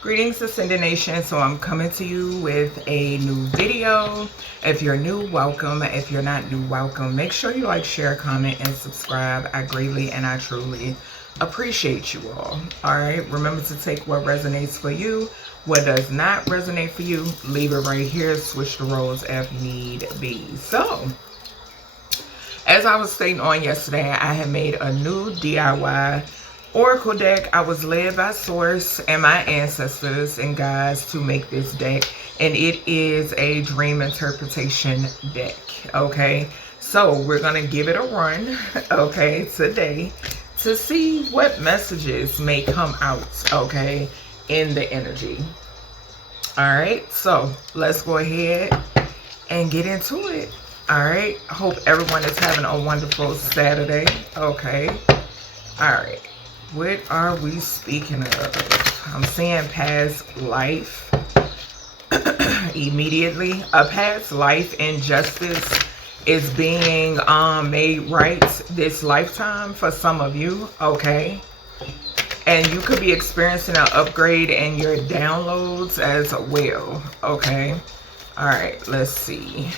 Greetings, Ascended Nation. So I'm coming to you with a new video. If you're new, welcome. If you're not new, welcome. Make sure you like, share, comment, and subscribe. I greatly and I truly appreciate you all. Alright, remember to take what resonates for you. What does not resonate for you, leave it right here. Switch the roles if need be. So, as I was stating on yesterday, I had made a new DIY Oracle deck. I was led by Source and my ancestors and guides to make this deck, and it is a dream interpretation deck. Okay, so we're gonna give it a run, okay, today to see what messages may come out, okay, in the energy. All right, so let's go ahead and get into it. All right, hope everyone is having a wonderful Saturday. Okay, all right. What are we speaking of? I'm seeing past life immediately. A past life injustice is being made right this lifetime for some of you, okay? And you could be experiencing an upgrade in your downloads as well, okay? All right, let's see.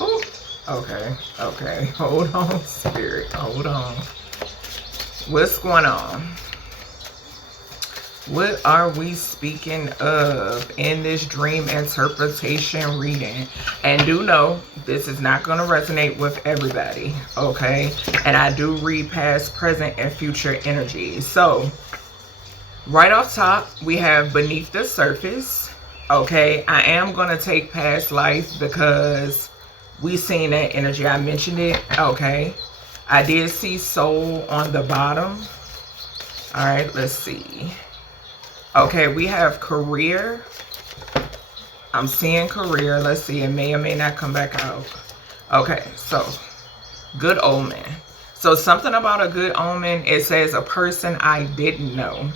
Ooh, okay. Hold on, Spirit, hold on. What's going on? What are we speaking of in this dream interpretation reading? And do know, this is not going to resonate with everybody, okay? And I do read past, present, and future energy. So, right off top, we have beneath the surface, okay? I am going to take past life because we seen that energy. I mentioned it, okay? I did see soul on the bottom. All right, let's see. Okay, we have career. I'm seeing career. Let's see, it may or may not come back out. Okay, so good omen. So something about a good omen, it says a person I didn't know.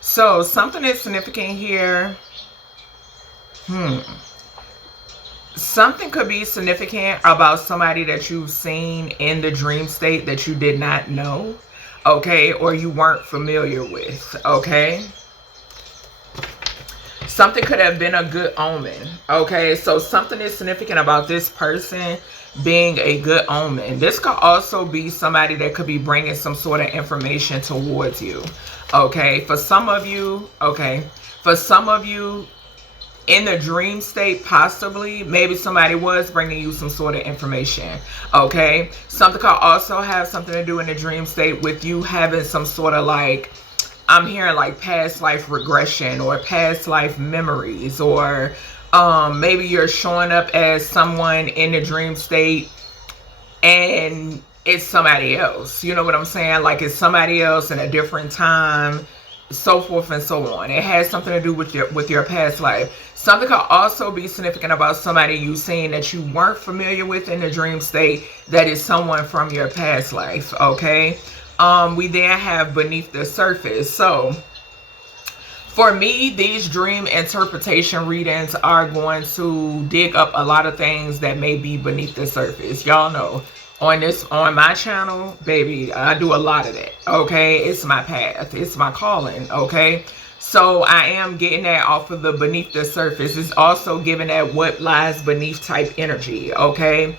So something is significant here. Something could be significant about somebody that you've seen in the dream state that you did not know, okay, or you weren't familiar with, okay? Something could have been a good omen, okay? So something is significant about this person being a good omen. This could also be somebody that could be bringing some sort of information towards you, okay? For some of you, in the dream state, possibly, maybe somebody was bringing you some sort of information, okay? Something could also have something to do in the dream state with you having some sort of like, I'm hearing like past life regression or past life memories, or maybe you're showing up as someone in the dream state and it's somebody else. You know what I'm saying? Like it's somebody else in a different time, so forth and so on. It has something to do with your past life. Something could also be significant about somebody you seen that you weren't familiar with in the dream state that is someone from your past life, okay? We then have beneath the surface. So for me, these dream interpretation readings are going to dig up a lot of things that may be beneath the surface. Y'all know on my channel, baby, I do a lot of that, okay? It's my path, it's my calling, okay? So I am getting that off of the beneath the surface. It's also giving that what lies beneath type energy, okay?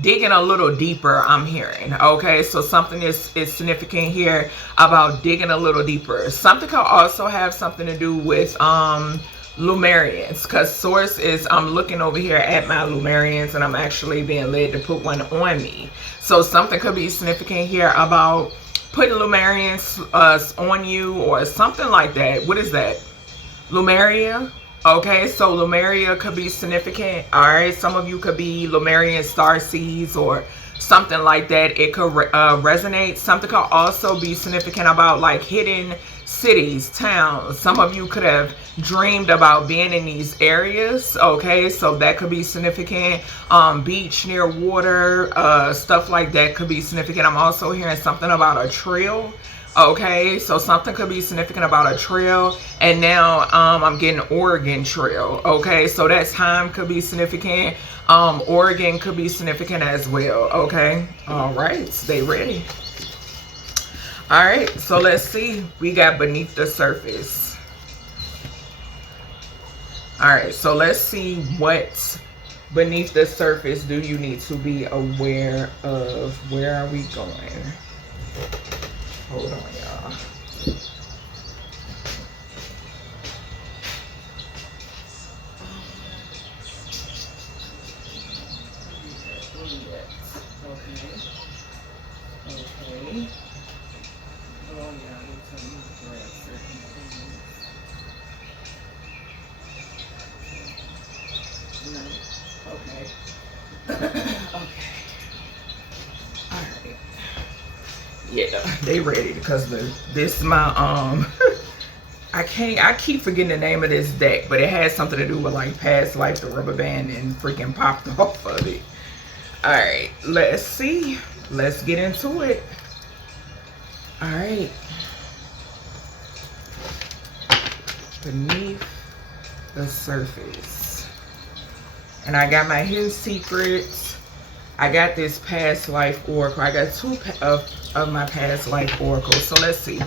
Digging a little deeper, I'm hearing, okay? So something is significant here about digging a little deeper. Something could also have something to do with Lumerians, because Source is, I'm looking over here at my Lumerians and I'm actually being led to put one on me. So something could be significant here about putting Lumerians on you or something like that. What is that? Lumeria? Okay, so Lumeria could be significant. All right, some of you could be Lumerian starseeds or something like that. It could resonate. Something could also be significant about like hidden cities, towns. Some of you could have dreamed about being in these areas, okay? So that could be significant. Beach near water, stuff like that could be significant. I'm also hearing something about a trail, okay? So something could be significant about a trail. And now I'm getting Oregon Trail, okay? So that time could be significant. Oregon could be significant as well, okay? All right, stay ready. All right, so let's see. We got beneath the surface. All right, so let's see what beneath the surface do you need to be aware of. Where are we going? Hold on, y'all. Okay. Oh, yeah, we'll tell you to grab certain things. No. Okay. Okay. Alright. Yeah, they ready because this is my I keep forgetting the name of this deck, but it has something to do with like past life, the rubber band, and freaking popped off of it. Alright, let's see. Let's get into it. Alright. Beneath the surface. And I got my hidden secrets. I got this past life oracle. I got two of my past life oracles. So let's see.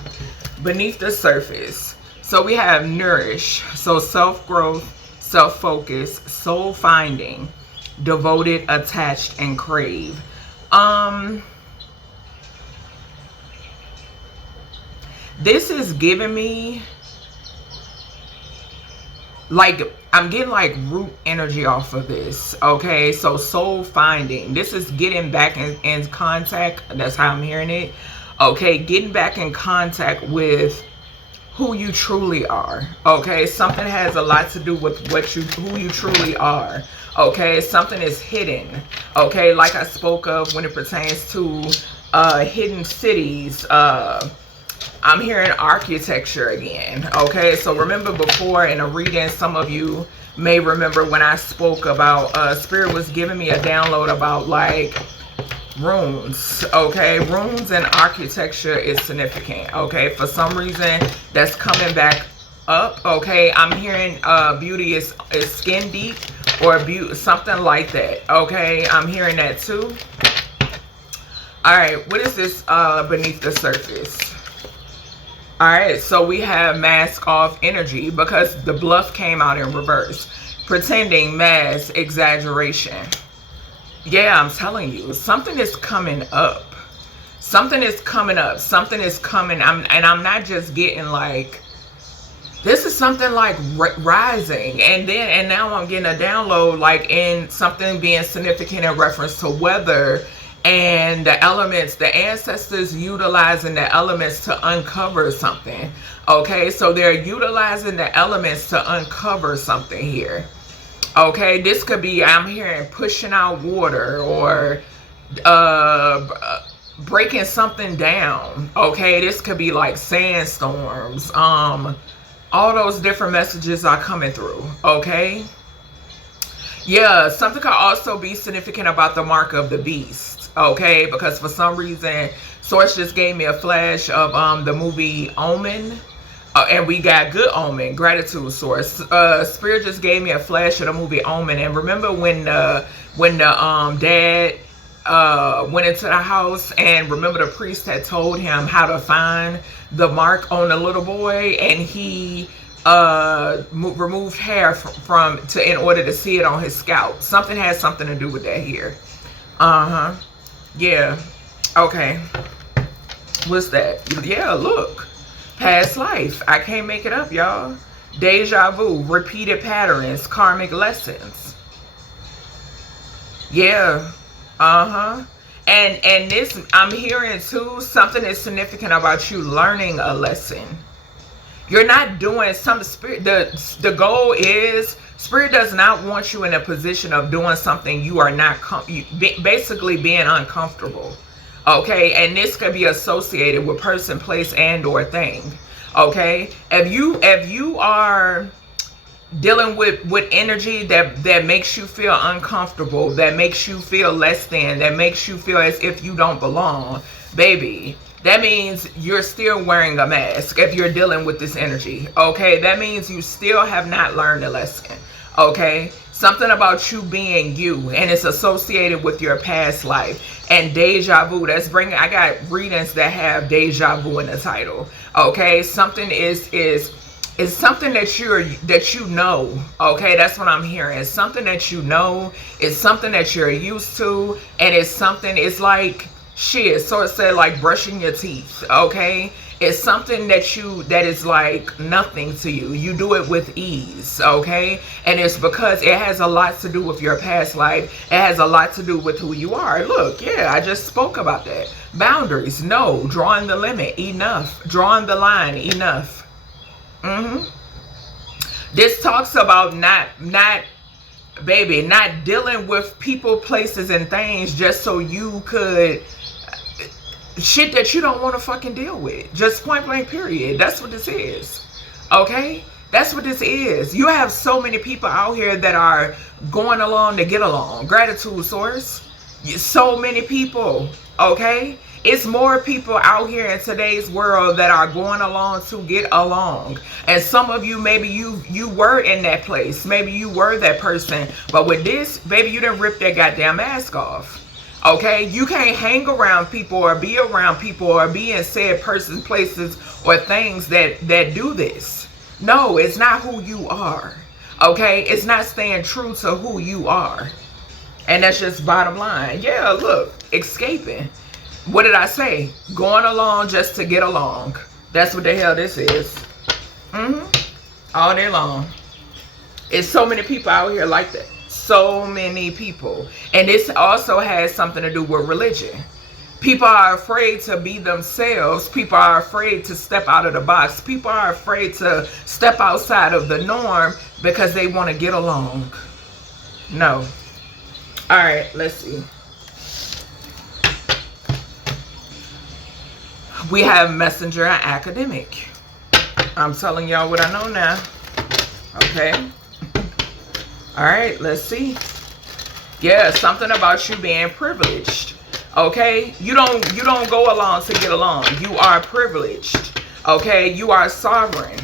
Beneath the surface. So we have nourish. So self-growth, self-focus, soul finding, devoted, attached, and crave. This is giving me like, I'm getting like root energy off of this. Okay, so soul finding, this is getting back in contact. That's how I'm hearing it. Okay, getting back in contact with who you truly are. Okay, something has a lot to do with who you truly are. Okay, something is hidden. Okay, like I spoke of when it pertains to hidden cities. I'm hearing architecture again. Okay, so remember before in a reading, some of you may remember when I spoke about Spirit was giving me a download about like runes. Okay, runes and architecture is significant. Okay, for some reason that's coming back up. Okay, I'm hearing beauty is skin deep, or beauty, something like that. Okay, I'm hearing that too. All right, what is this beneath the surface? All right, so we have mask off energy because the bluff came out in reverse. Pretending, mask, exaggeration. Yeah, I'm telling you, something is coming up. Something is coming up. Something is coming. And I'm not just getting like, this is something like rising. And now I'm getting a download like in something being significant in reference to weather and the elements, the ancestors utilizing the elements to uncover something. Okay, so they're utilizing the elements to uncover something here. Okay, this could be, I'm hearing pushing out water or breaking something down. Okay, this could be like sandstorms. All those different messages are coming through. Okay, yeah, something could also be significant about the mark of the beast. Okay, because for some reason Source just gave me a flash of the movie Omen, and we got good omen. Gratitude, Source. Spirit just gave me a flash of the movie Omen. And remember when the dad went into the house, and remember the priest had told him how to find the mark on the little boy, and he removed hair in order to see it on his scalp. Something has something to do with that here. Yeah. Okay. What's that? Yeah, look. Past life. I can't make it up, y'all. Deja vu. Repeated patterns. Karmic lessons. Yeah. And this, I'm hearing too, something is significant about you learning a lesson. You're not doing some spirit. The goal is, Spirit does not want you in a position of doing something you are not, basically being uncomfortable. Okay, and this could be associated with person, place, and or thing. Okay, if you are dealing with energy that makes you feel uncomfortable, that makes you feel less than, that makes you feel as if you don't belong, baby, that means you're still wearing a mask if you're dealing with this energy. Okay, that means you still have not learned a lesson. Okay, something about you being you, and it's associated with your past life. And deja vu, that's bringing, I got readings that have deja vu in the title. Okay, something is something that you know. Okay, that's what I'm hearing. It's something that you know. It's something that you're used to, and it's something, it's like shit. So it said like brushing your teeth. Okay, it's something that is like nothing to you. You do it with ease. Okay, and it's because it has a lot to do with your past life. It has a lot to do with who you are. Look, yeah, I just spoke about that. Boundaries, no. Drawing the limit, enough. Drawing the line, enough. This talks about not dealing with people, places, and things just so you could, shit that you don't want to fucking deal with. Just point blank period. That's what this is. Okay, that's what this is. You have so many people out here that are going along to get along. Gratitude source. So many people. Okay, it's more people out here in today's world that are going along to get along. And some of you, maybe you were in that place. Maybe you were that person. But with this, baby, you done ripped that goddamn mask off. Okay, you can't hang around people or be around people or be in said persons, places, or things that do this. No, it's not who you are. Okay, it's not staying true to who you are. And that's just bottom line. Yeah, look, escaping. What did I say? Going along just to get along. That's what the hell this is. All day long. It's so many people out here like that. So many people. And this also has something to do with religion. People are afraid to be themselves. People are afraid to step out of the box. People are afraid to step outside of the norm because they want to get along. No. All right, let's see. We have messenger and academic. I'm telling y'all what I know now. Okay. All right, let's see. Yeah, something about you being privileged. Okay, you don't go along to get along. You are privileged. Okay, you are sovereign.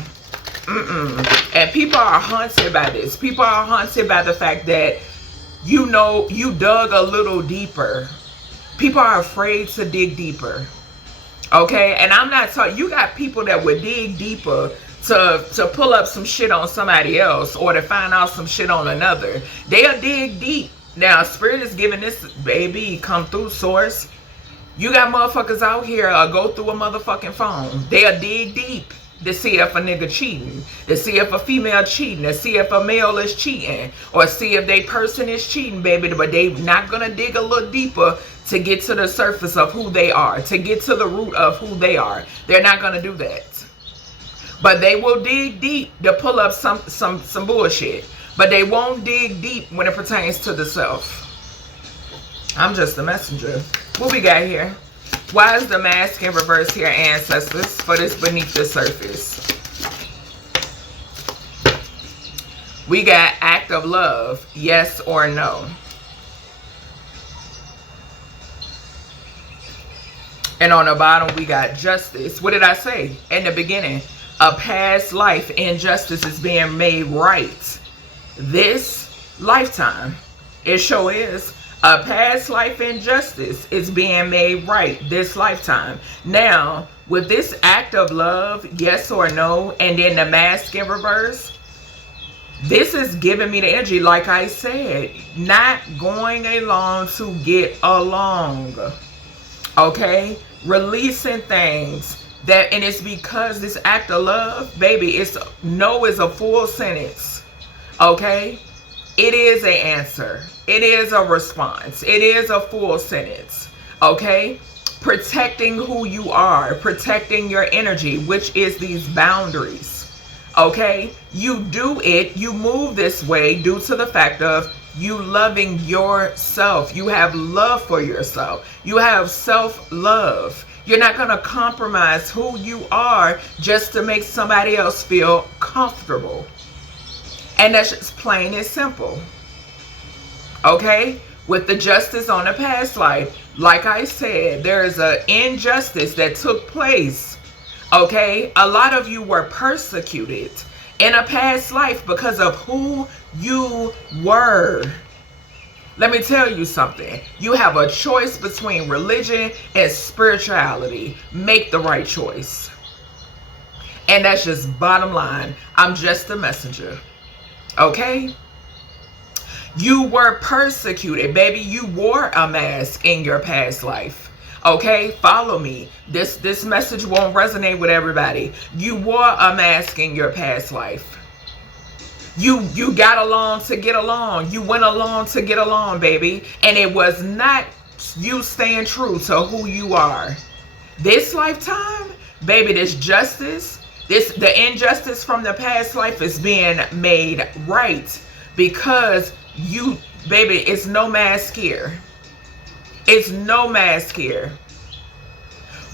And people are haunted by this. People are haunted by the fact that you know you dug a little deeper. People are afraid to dig deeper. Okay, and I'm not talking, you got people that would dig deeper to pull up some shit on somebody else or to find out some shit on another. They'll dig deep. Now, Spirit is giving this, baby, come through source. You got motherfuckers out here go through a motherfucking phone. They'll dig deep to see if a nigga cheating, to see if a female cheating, to see if a male is cheating, or see if they person is cheating, baby. But they not gonna dig a little deeper to get to the surface of who they are, to get to the root of who they are. They're not gonna do that. But they will dig deep to pull up some bullshit. But they won't dig deep when it pertains to the self. I'm just a messenger. What we got here? Why is the mask in reverse here, ancestors, for this beneath the surface? We got act of love, yes or no. And on the bottom, we got justice. What did I say in the beginning? A past life injustice is being made right this lifetime. It sure is. A past life injustice is being made right this lifetime. Now, with this act of love, yes or no, and then the mask in reverse, this is giving me the energy, like I said, not going along to get along. Okay? Releasing things that, and it's because this act of love, baby, it's no is a full sentence. Okay? It is an answer. It is a response. It is a full sentence. Okay? Protecting who you are. Protecting your energy, which is these boundaries. Okay? You do it. You move this way due to the fact of you loving yourself. You have love for yourself. You have self-love. You're not going to compromise who you are just to make somebody else feel comfortable. And that's just plain and simple. Okay? With the justice on the past life, like I said, there is an injustice that took place. Okay? A lot of you were persecuted in a past life because of who you were. Let me tell you something. You have a choice between religion and spirituality. Make the right choice. And that's just bottom line. I'm just a messenger. Okay? You were persecuted, baby. You wore a mask in your past life. Okay? Follow me. This message won't resonate with everybody. You wore a mask in your past life. You got along to get along. You went along to get along, baby. And it was not you staying true to who you are. This lifetime, baby, this justice, the injustice from the past life is being made right because you, baby, it's no mask here. It's no mask here.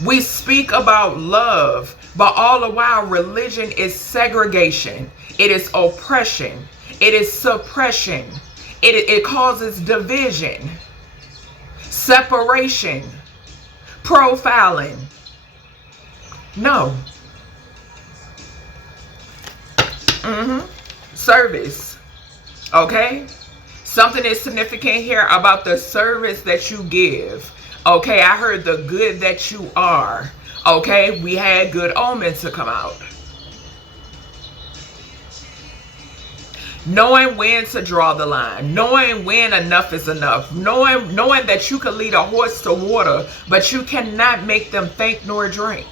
We speak about love, but all the while religion is segregation. It is oppression. It is suppression. It causes division, separation, profiling. No. Service. Okay? Something is significant here about the service that you give. Okay, I heard the good that you are. Okay, we had good omens to come out. Knowing when to draw the line. Knowing when enough is enough. Knowing that you can lead a horse to water, but you cannot make them think nor drink.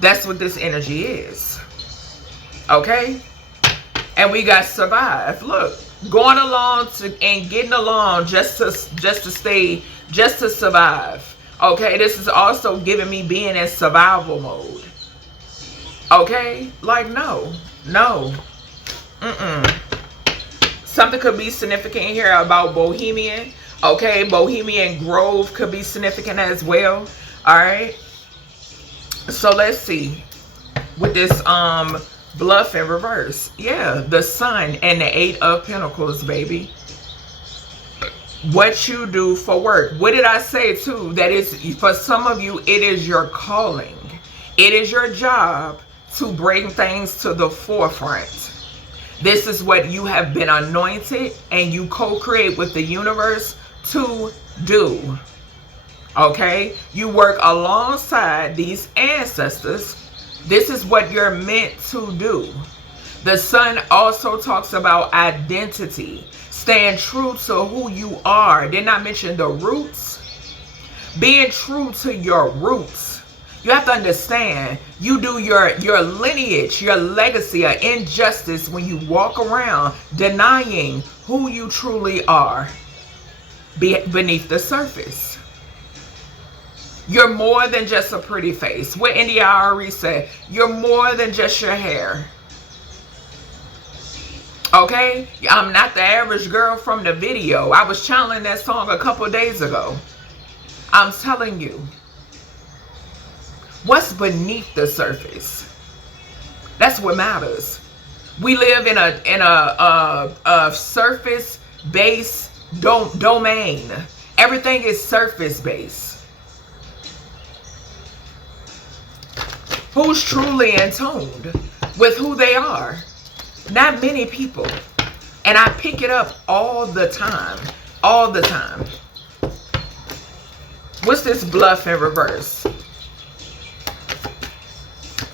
That's what this energy is. Okay? And we got survive. Look, going along and getting along just to survive. Okay, this is also giving me being in survival mode. Okay, like no. Something could be significant here about Bohemian. Okay, Bohemian Grove could be significant as well. All right. So let's see with this bluff in reverse. Yeah, the Sun and the 8 of Pentacles, baby. What you do for work. What did I say too? That is, for some of you, it is your calling. It is your job to bring things to the forefront. This is what you have been anointed and you co-create with the universe to do. Okay? You work alongside these ancestors. This is what you're meant to do. The Sun also talks about identity. Staying true to who you are. Did not mention the roots. Being true to your roots. You have to understand, you do your lineage, your legacy, of injustice when you walk around denying who you truly are beneath the surface. You're more than just a pretty face. What India already said, you're more than just your hair. Okay? I'm not the average girl from the video. I was channeling that song a couple days ago. I'm telling you. What's beneath the surface? That's what matters. We live in a surface-based domain. Everything is surface-based. Who's truly in tune with who they are? Not many people. And I pick it up all the time. All the time. What's this bluff in reverse?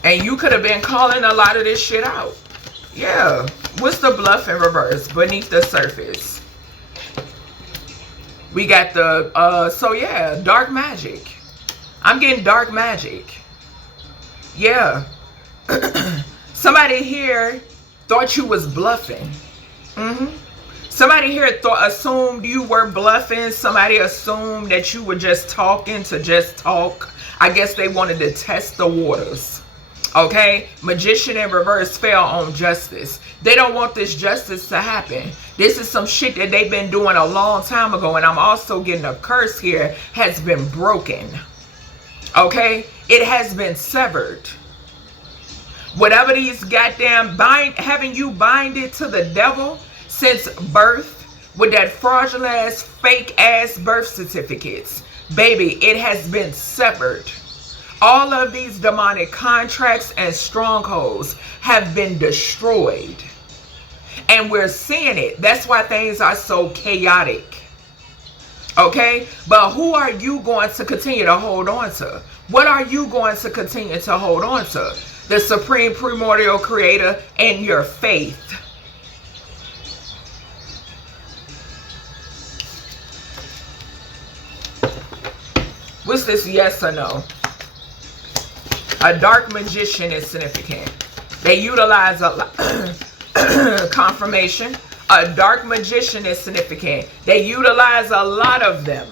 And you could have been calling a lot of this shit out. Yeah. What's the bluff in reverse beneath the surface? We got the, so yeah, dark magic. I'm getting dark magic. Yeah. Somebody here thought you was bluffing. Somebody here assumed you were bluffing. Somebody assumed that you were just talking to just talk. I guess they wanted to test the waters. Okay? Magician in reverse fell on justice. They don't want this justice to happen. This is some shit that they've been doing a long time ago. And I'm also getting a curse here has been broken. Okay? It has been severed. Whatever these goddamn having you binded to the devil since birth with that fraudulent ass, fake ass birth certificates. Baby, it has been severed. All of these demonic contracts and strongholds have been destroyed. And we're seeing it. That's why things are so chaotic. Okay? But who are you going to continue to hold on to? What are you going to continue to hold on to? The supreme primordial creator and your faith. What's this yes or no? A dark magician is significant. They utilize a lot. Confirmation. A dark magician is significant. They utilize a lot of them.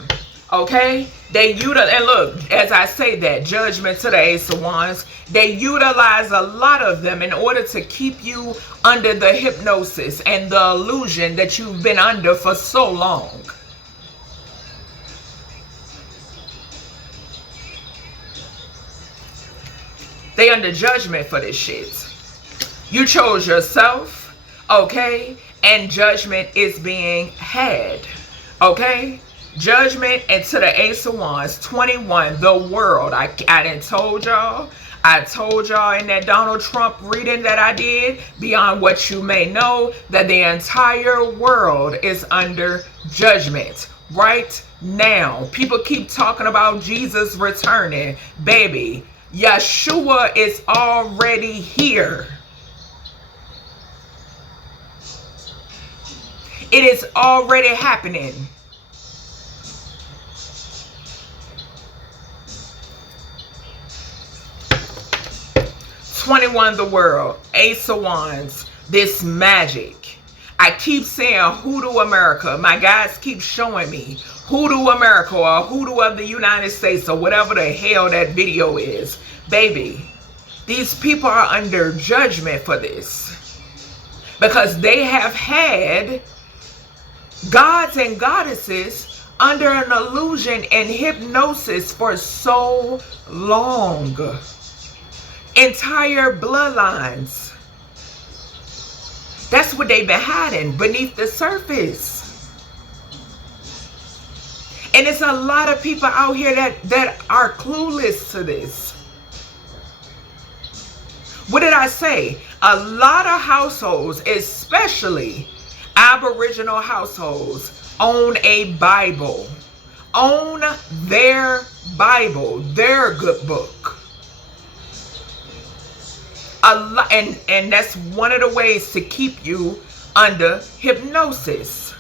Okay? And look, as I say that, judgment to the Ace of Wands, they utilize a lot of them in order to keep you under the hypnosis and the illusion that you've been under for so long. They under judgment for this shit. You chose yourself, okay? And judgment is being had, okay? Judgment and to the Ace of Wands, 21, the world. I done told y'all. I told y'all in that Donald Trump reading that I did, beyond what you may know, that the entire world is under judgment right now. People keep talking about Jesus returning. Baby, Yeshua is already here. It is already happening. The world, Ace of Wands, this magic. I keep saying Hoodoo America. My guys keep showing me Hoodoo America or Hoodoo of the United States or whatever the hell that video is. Baby, these people are under judgment for this because they have had gods and goddesses under an illusion and hypnosis for so long. Entire bloodlines. That's what they've been hiding beneath the surface. And it's a lot of people out here that are clueless to this. What did I say? A lot of households, especially Aboriginal households, own a Bible. Own their Bible, their good book. And that's one of the ways to keep you under hypnosis.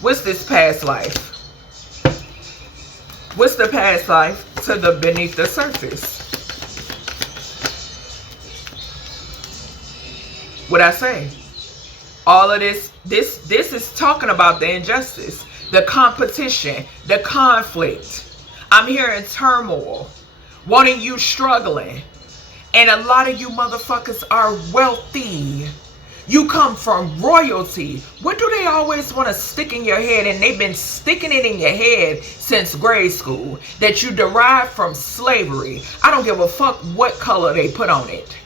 What's this past life? What's the past life to the beneath the surface? What I say? All of this is talking about the injustice, the competition, the conflict. I'm hearing turmoil, wanting you struggling. And a lot of you motherfuckers are wealthy. You come from royalty. What do they always want to stick in your head? And they've been sticking it in your head since grade school. That you derive from slavery. I don't give a fuck what color they put on it.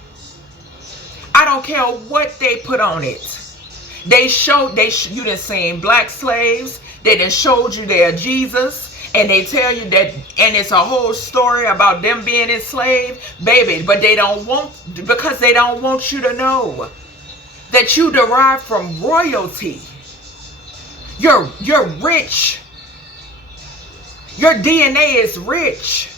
I don't care what they put on it. You done seen black slaves. They done showed you their Jesus. And they tell you that, and it's a whole story about them being enslaved, baby. But they don't want, because they don't want you to know that you derive from royalty. You're rich. Your DNA is rich.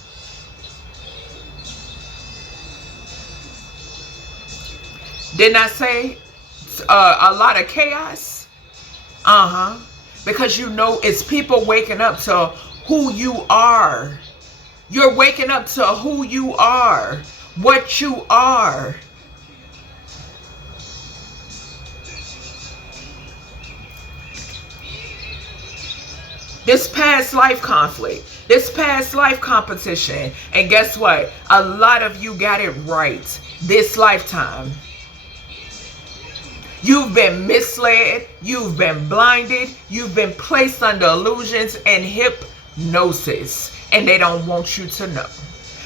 Didn't I say a lot of chaos? Because you know it's people waking up to who you are. You're waking up to who you are, what you are. This past life conflict, this past life competition, and guess what? A lot of you got it right this lifetime. You've been misled, you've been blinded, you've been placed under illusions and hypnosis, and they don't want you to know.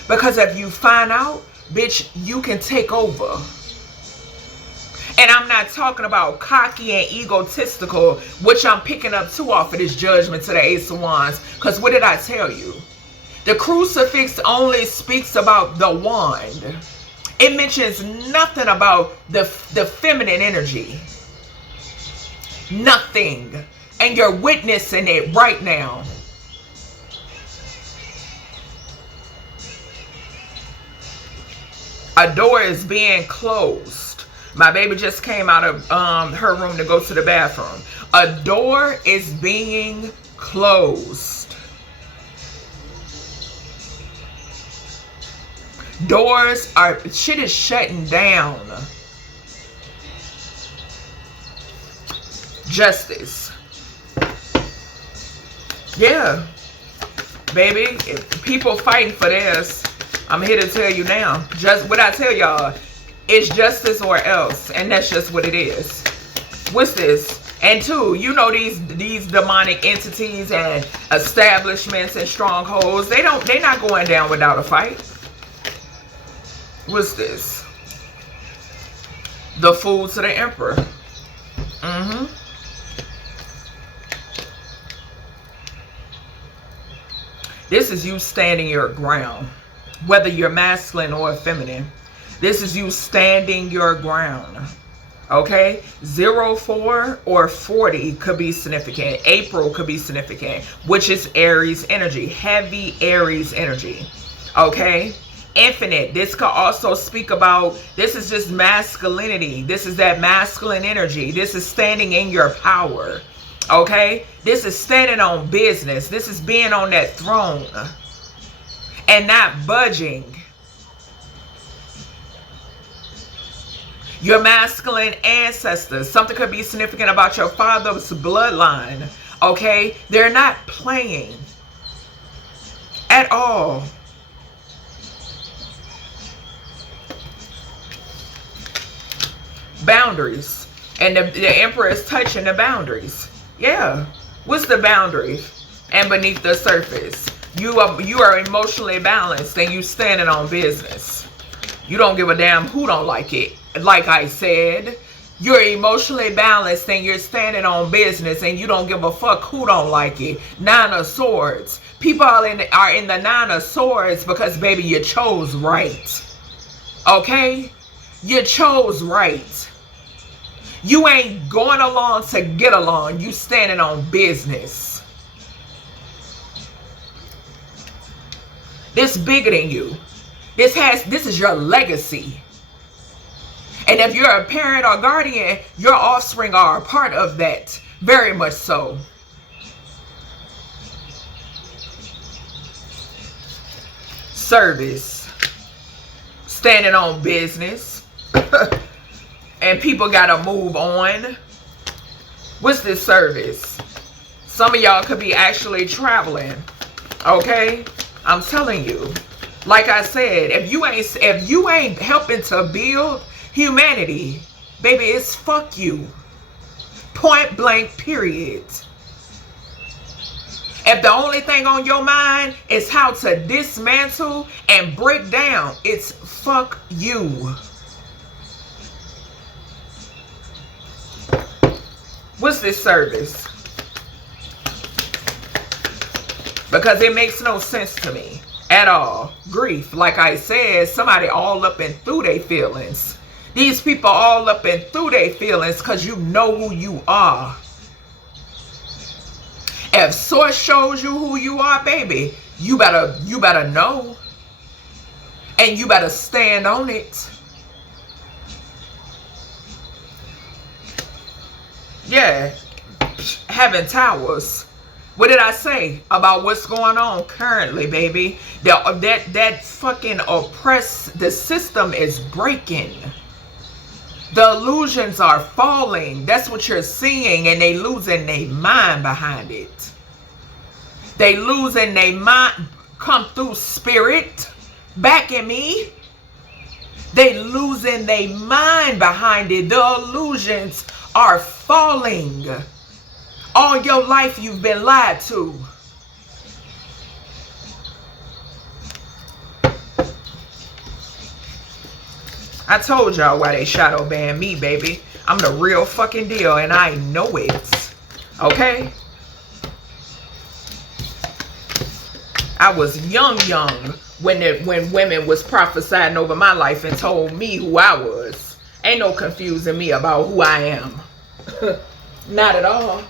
Because if you find out, bitch, you can take over. And I'm not talking about cocky and egotistical, which I'm picking up too off of this judgment to the Ace of Wands. Because what did I tell you? The crucifix only speaks about the wand. It mentions nothing about the feminine energy. Nothing. And you're witnessing it right now. A door is being closed. My baby just came out of her room to go to the bathroom. A door is being closed. Doors are, shit is shutting down. Justice. Yeah. Baby, if people fighting for this, I'm here to tell you now. Just what I tell y'all. It's justice or else, and that's just what it is. What's this? And two, you know these demonic entities and establishments and strongholds, they're not going down without a fight. What's this? The Fool to the Emperor. This is you standing your ground, whether you're masculine or feminine. This is you standing your ground. Okay? 04 or 40 could be significant. April could be significant, which is Aries energy. Heavy Aries energy. Okay? Infinite. This could also speak about, this is just masculinity. This is that masculine energy. This is standing in your power. Okay? This is standing on business. This is being on that throne and not budging. Your masculine ancestors. Something could be significant about your father's bloodline. Okay? They're not playing at all. Boundaries. And the Emperor is touching the boundaries. Yeah. What's the boundary? And beneath the surface. You are emotionally balanced and you standing on business. You don't give a damn who don't like it. Like I said, you're emotionally balanced and you're standing on business and you don't give a fuck who don't like it. Nine of Swords. People are in the Nine of Swords because, baby, you chose right. Okay? You chose right. You ain't going along to get along. You standing on business. This bigger than you. This is your legacy. And if you're a parent or guardian, your offspring are a part of that. Very much so. Service. Standing on business. And people gotta move on. What's this service? Some of y'all could be actually traveling. Okay? I'm telling you. Like I said, if you ain't helping to build humanity, baby, it's fuck you. Point blank, period. If the only thing on your mind is how to dismantle and break down, it's fuck you. What's this service? Because it makes no sense to me at all. Grief, like I said, somebody all up and through their feelings. These people all up and through their feelings because you know who you are. If Source shows you who you are, baby, you better know. And you better stand on it. Yeah. Having towers. What did I say about what's going on currently, baby? That fucking the system is breaking. The illusions are falling. That's what you're seeing, and they losing their mind behind it. They losing their mind. Come through, spirit. Back at me. They losing their mind behind it. The illusions are falling. All your life you've been lied to. I told y'all why they shadow banned me, baby. I'm the real fucking deal, and I know it. Okay? I was young when women was prophesying over my life and told me who I was. Ain't no confusing me about who I am. Not at all.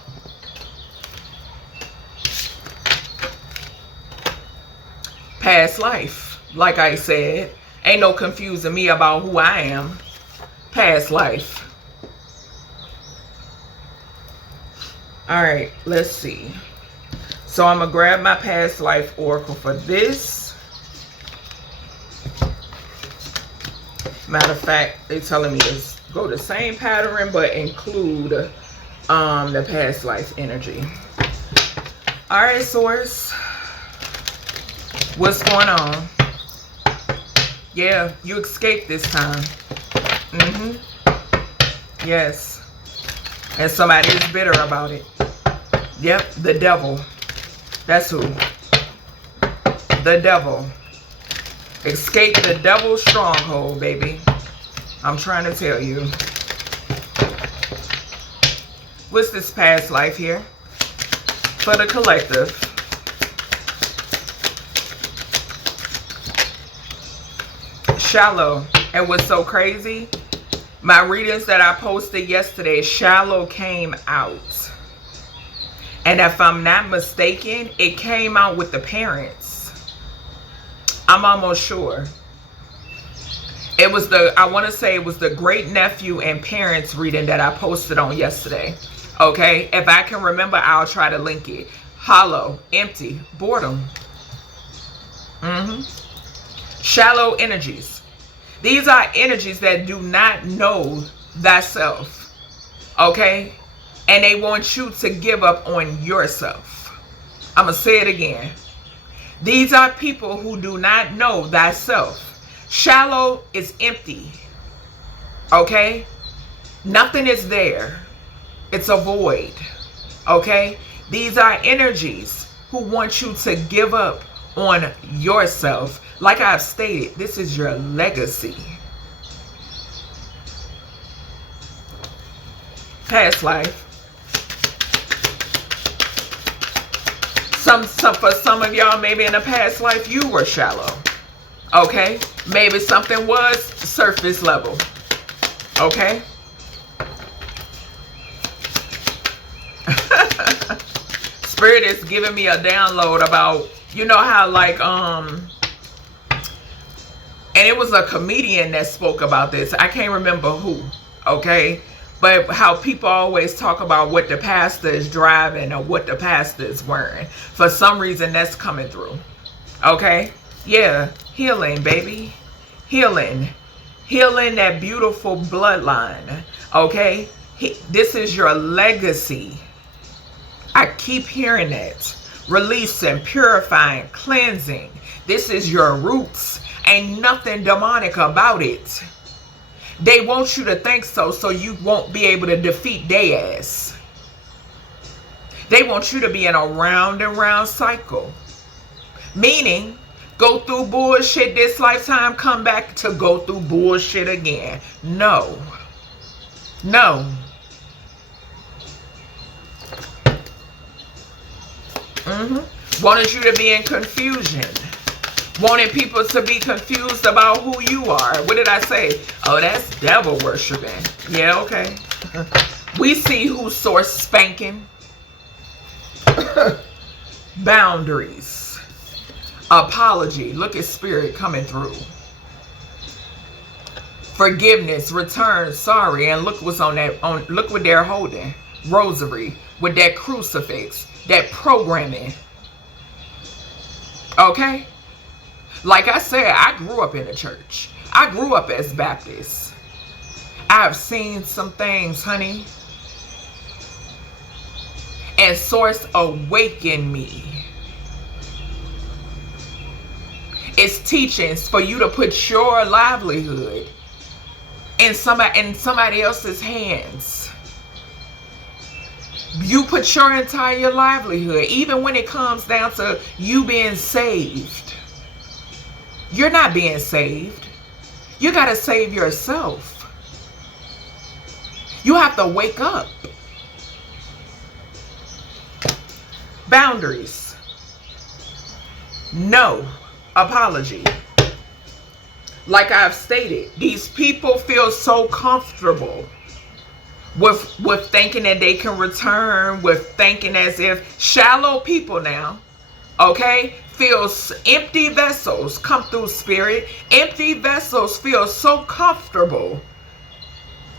Past life, like I said. Ain't no confusing me about who I am. Past life. Alright, let's see. So I'm going to grab my past life oracle for this. Matter of fact, they're telling me to go the same pattern but include the past life energy. Alright, source. What's going on? Yeah, you escaped this time. Yes. And somebody is bitter about it. Yep, the devil. That's who. The devil. Escape the devil's stronghold, baby. I'm trying to tell you. What's this past life here? For the collective. Shallow. And what's so crazy? My readings that I posted yesterday, shallow came out. And if I'm not mistaken, it came out with the parents. I'm almost sure. It was I want to say it was the great nephew and parents reading that I posted on yesterday. Okay? If I can remember, I'll try to link it. Hollow, empty, boredom. Shallow energies. These are energies that do not know thyself. Okay? And they want you to give up on yourself. I'm going to say it again. These are people who do not know thyself. Shallow is empty. Okay? Nothing is there. It's a void. Okay? These are energies who want you to give up on yourself. Like I've stated, this is your legacy. Past life. For some of y'all, maybe in a past life, you were shallow. Okay? Maybe something was surface level. Okay? Spirit is giving me a download about, you know how like, and it was a comedian that spoke about this. I can't remember who, okay? But how people always talk about what the pastor is driving or what the pastor is wearing. For some reason, that's coming through, okay? Yeah, healing, baby. Healing. Healing that beautiful bloodline, okay? This is your legacy. I keep hearing that. Releasing, purifying, cleansing. This is your roots. Ain't nothing demonic about it. They want you to think so you won't be able to defeat their ass. They want you to be in a round and round cycle. Meaning, go through bullshit this lifetime, come back to go through bullshit again. No. No. Wanted you to be in confusion. Wanted people to be confused about who you are. What did I say? Oh, that's devil worshiping. Yeah, okay. We see who's source spanking. Boundaries. Apology. Look at spirit coming through. Forgiveness, return, sorry, and look what's on that. Look what they're holding. Rosary with that crucifix, that programming. Okay? Like I said, I grew up in the church. I grew up as Baptist. I've seen some things, honey. And source awakened me. It's teachings for you to put your livelihood in somebody else's hands. You put your entire livelihood, even when it comes down to you being saved. You're not being saved. You got to save yourself. You have to wake up. Boundaries. No apology. Like I've stated, these people feel so comfortable with thinking that they can return, with thinking as if shallow people now, okay, feels empty vessels come through spirit. Empty vessels feel so comfortable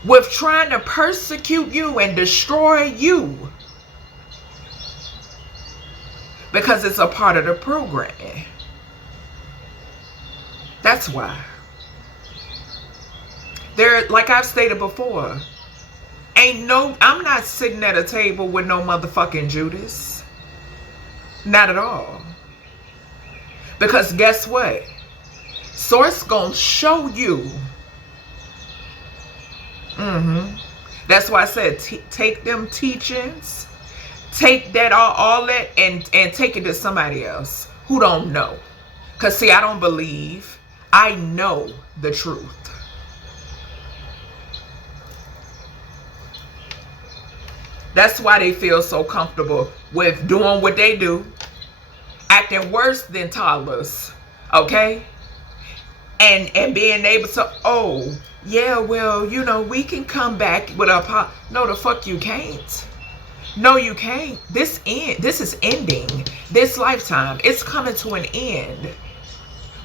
with trying to persecute you and destroy you because it's a part of the program. That's why. There, like I've stated before, I'm not sitting at a table with no motherfucking Judas. Not at all. Because guess what? Source gonna show you. That's why I said take them teachings, take that all that and take it to somebody else who don't know. Because see, I don't believe. I know the truth. That's why they feel so comfortable with doing what they do, acting worse than toddlers, okay? And being able to, oh, yeah, well, you know, we can come back with a no, the fuck you can't. No, you can't. This is ending. This lifetime, it's coming to an end.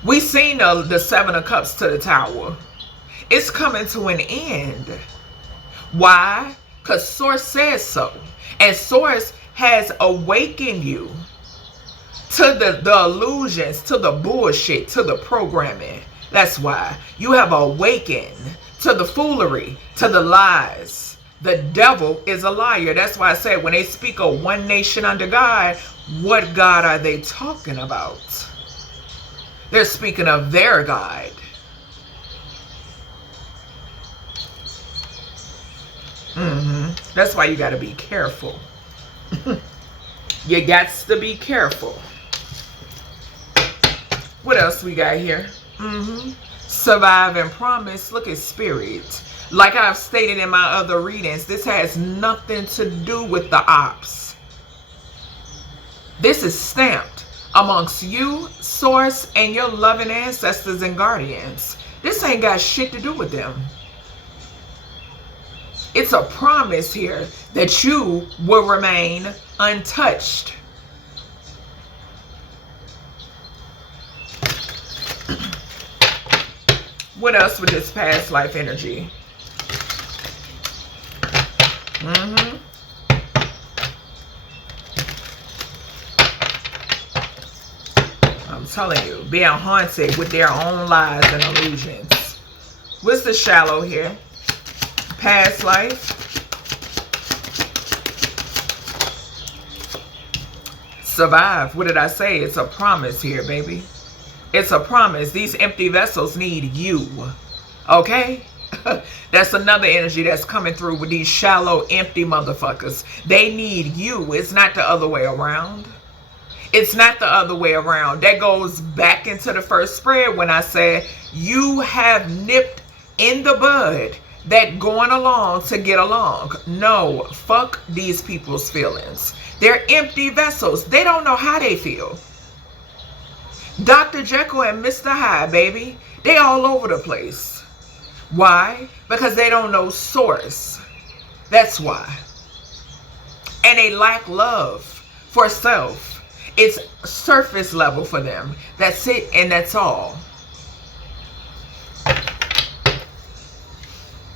We seen the 7 of Cups to the Tower. It's coming to an end. Why? Because Source says so. And Source has awakened you to the illusions, to the bullshit, to the programming. That's why. You have awakened to the foolery, to the lies. The devil is a liar. That's why I said when they speak of one nation under God, what God are they talking about? They're speaking of their God. That's why you got to be careful. You got to be careful. What else we got here? Survive and promise. Look at spirit. Like I've stated in my other readings, this has nothing to do with the ops. This is stamped amongst you, Source, and your loving ancestors and guardians. This ain't got shit to do with them. It's a promise here that you will remain untouched. What else with this past life energy? I'm telling you, being haunted with their own lies and illusions. What's the shallow here? Past life. Survive. What did I say? It's a promise here, baby. It's a promise. These empty vessels need you. Okay? That's another energy that's coming through with these shallow, empty motherfuckers. They need you. It's not the other way around. It's not the other way around. That goes back into the first spread when I said you have nipped in the bud that going along to get along. No, fuck these people's feelings. They're empty vessels. They don't know how they feel. Dr. Jekyll and Mr. Hyde, baby. They all over the place. Why? Because they don't know source. That's why. And they lack love for self. It's surface level for them. That's it and that's all.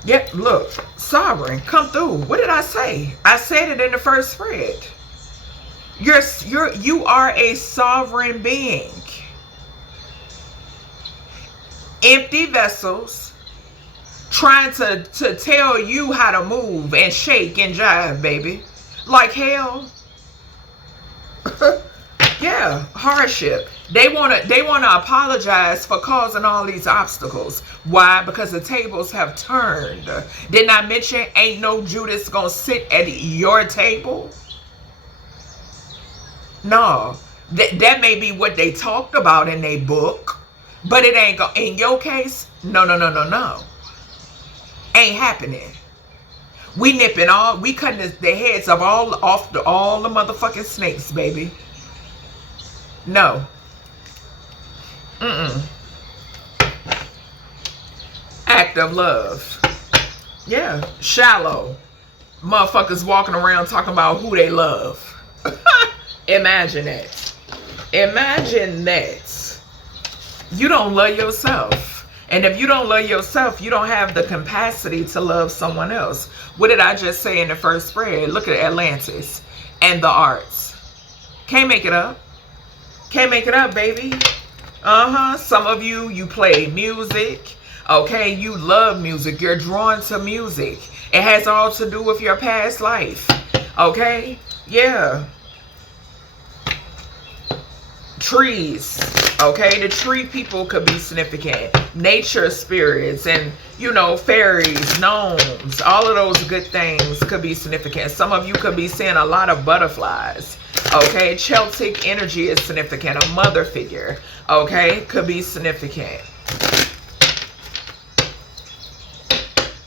Yep, look. Sovereign, come through. What did I say? I said it in the first spread. You are a sovereign being. Empty vessels trying to tell you how to move and shake and jive, baby. Like hell. Yeah, hardship. They wanna apologize for causing all these obstacles. Why? Because the tables have turned. Didn't I mention ain't no Judas gonna sit at your table? No. That may be what they talked about in their book. But it ain't go in your case. No. Ain't happening. We nipping all. We cutting the heads of all the motherfucking snakes, baby. No. Act of love. Yeah. Shallow. Motherfuckers walking around talking about who they love. Imagine that. Imagine that. You don't love yourself. And if you don't love yourself, you don't have the capacity to love someone else. What did I just say in the first spread? Look at Atlantis and the arts. Can't make it up. Can't make it up, baby. Some of you play music. Okay, you love music. You're drawn to music. It has all to do with your past life. Okay? Yeah. Trees. Okay, the tree people could be significant. Nature spirits and, you know, fairies, gnomes. All of those good things could be significant. Some of you could be seeing a lot of butterflies. Okay, Celtic energy is significant. A mother figure. Okay, could be significant.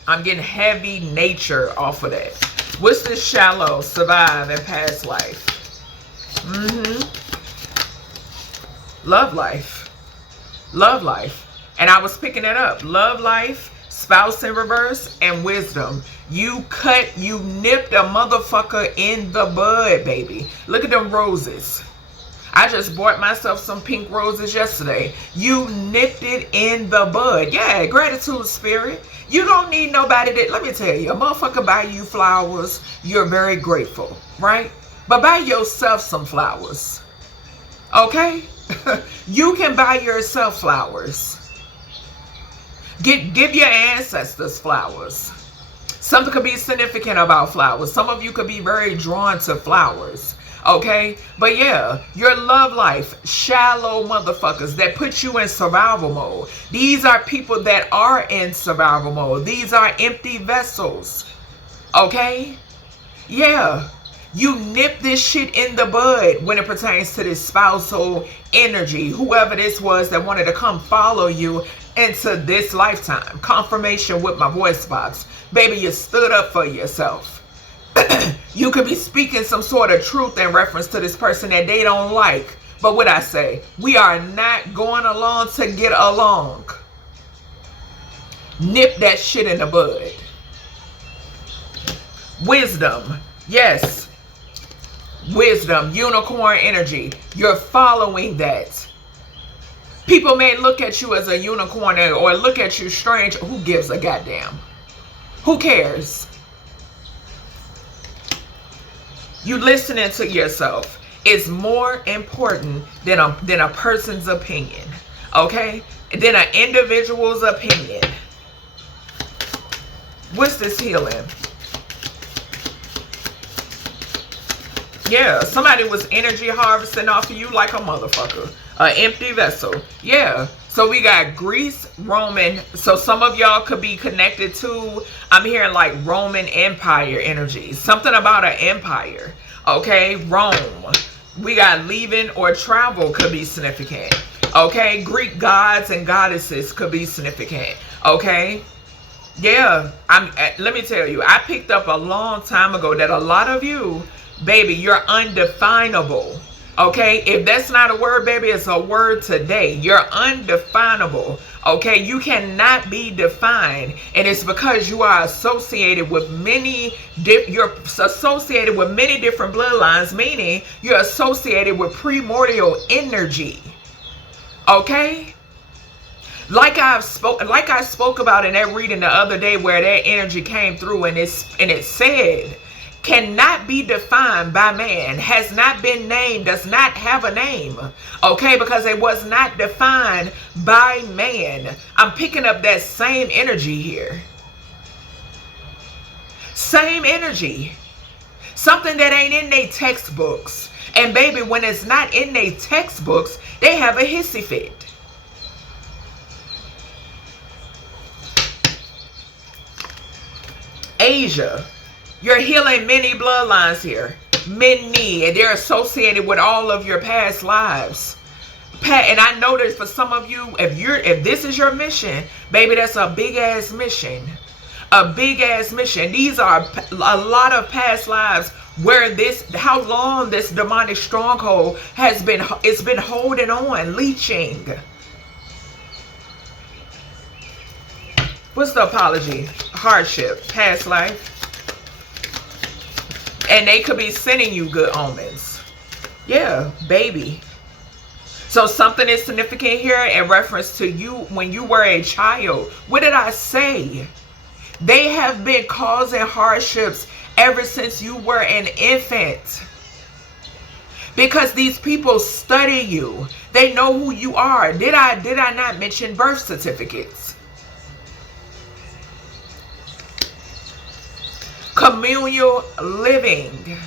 I'm getting heavy nature off of that. What's this shallow? Survive and past life. Love life. Love life. And I was picking it up. Love life, spouse in reverse, and wisdom. You nipped a motherfucker in the bud, baby. Look at them roses. I just bought myself some pink roses yesterday. You nipped it in the bud. Yeah, gratitude, spirit. You don't need nobody that, let me tell you, a motherfucker buy you flowers, you're very grateful, right? But buy yourself some flowers. Okay? You can buy yourself flowers. Give your ancestors flowers. Something could be significant about flowers. Some of you could be very drawn to flowers. Okay? But yeah, your love life, shallow motherfuckers that put you in survival mode. These are people that are in survival mode. These are empty vessels. Okay? Yeah. You nip this shit in the bud when it pertains to this spousal energy. Whoever this was that wanted to come follow you into this lifetime. Confirmation with my voice box. Baby, you stood up for yourself. You could be speaking some sort of truth in reference to this person that they don't like. But what I say, we are not going along to get along. Nip that shit in the bud. Wisdom. Yes. Wisdom. Unicorn energy. You're following that. People may look at you as a unicorn or look at you strange. Who gives a goddamn? Who cares? You listening to yourself is more important than a person's opinion. Okay? Than an individual's opinion. What's this healing? Yeah, somebody was energy harvesting off of you like a motherfucker. An empty vessel. Yeah. So we got Greece, Roman. So some of y'all could be connected to, I'm hearing like Roman Empire energy. Something about an empire. Okay, Rome. We got leaving or travel could be significant. Okay, Greek gods and goddesses could be significant. Okay. Yeah, let me tell you, I picked up a long time ago that a lot of you, baby, you're undefinable. Okay, if that's not a word, baby, it's a word today. You're undefinable. Okay, you cannot be defined, and it's because you are associated with many. You're associated with many different bloodlines, meaning you're associated with primordial energy. Okay. Like I spoke about in that reading the other day, where that energy came through, and it said, cannot be defined by man, has not been named, does not have a name. Okay, because it was not defined by man. I'm picking up that same energy here. Same energy. Something that ain't in their textbooks. And baby, when it's not in their textbooks, they have a hissy fit. Asia. You're healing many bloodlines here. Many. And they're associated with all of your past lives. And I know that for some of you, if this is your mission, baby, that's a big ass mission. A big ass mission. These are a lot of past lives where how long this demonic stronghold has been, it's been holding on, leeching. What's the apology? Hardship, past life. And they could be sending you good omens. Yeah, baby. So something is significant here in reference to you when you were a child. What did I say? They have been causing hardships ever since you were an infant. Because these people study you. They know who you are. Did I not mention birth certificates? Communal living.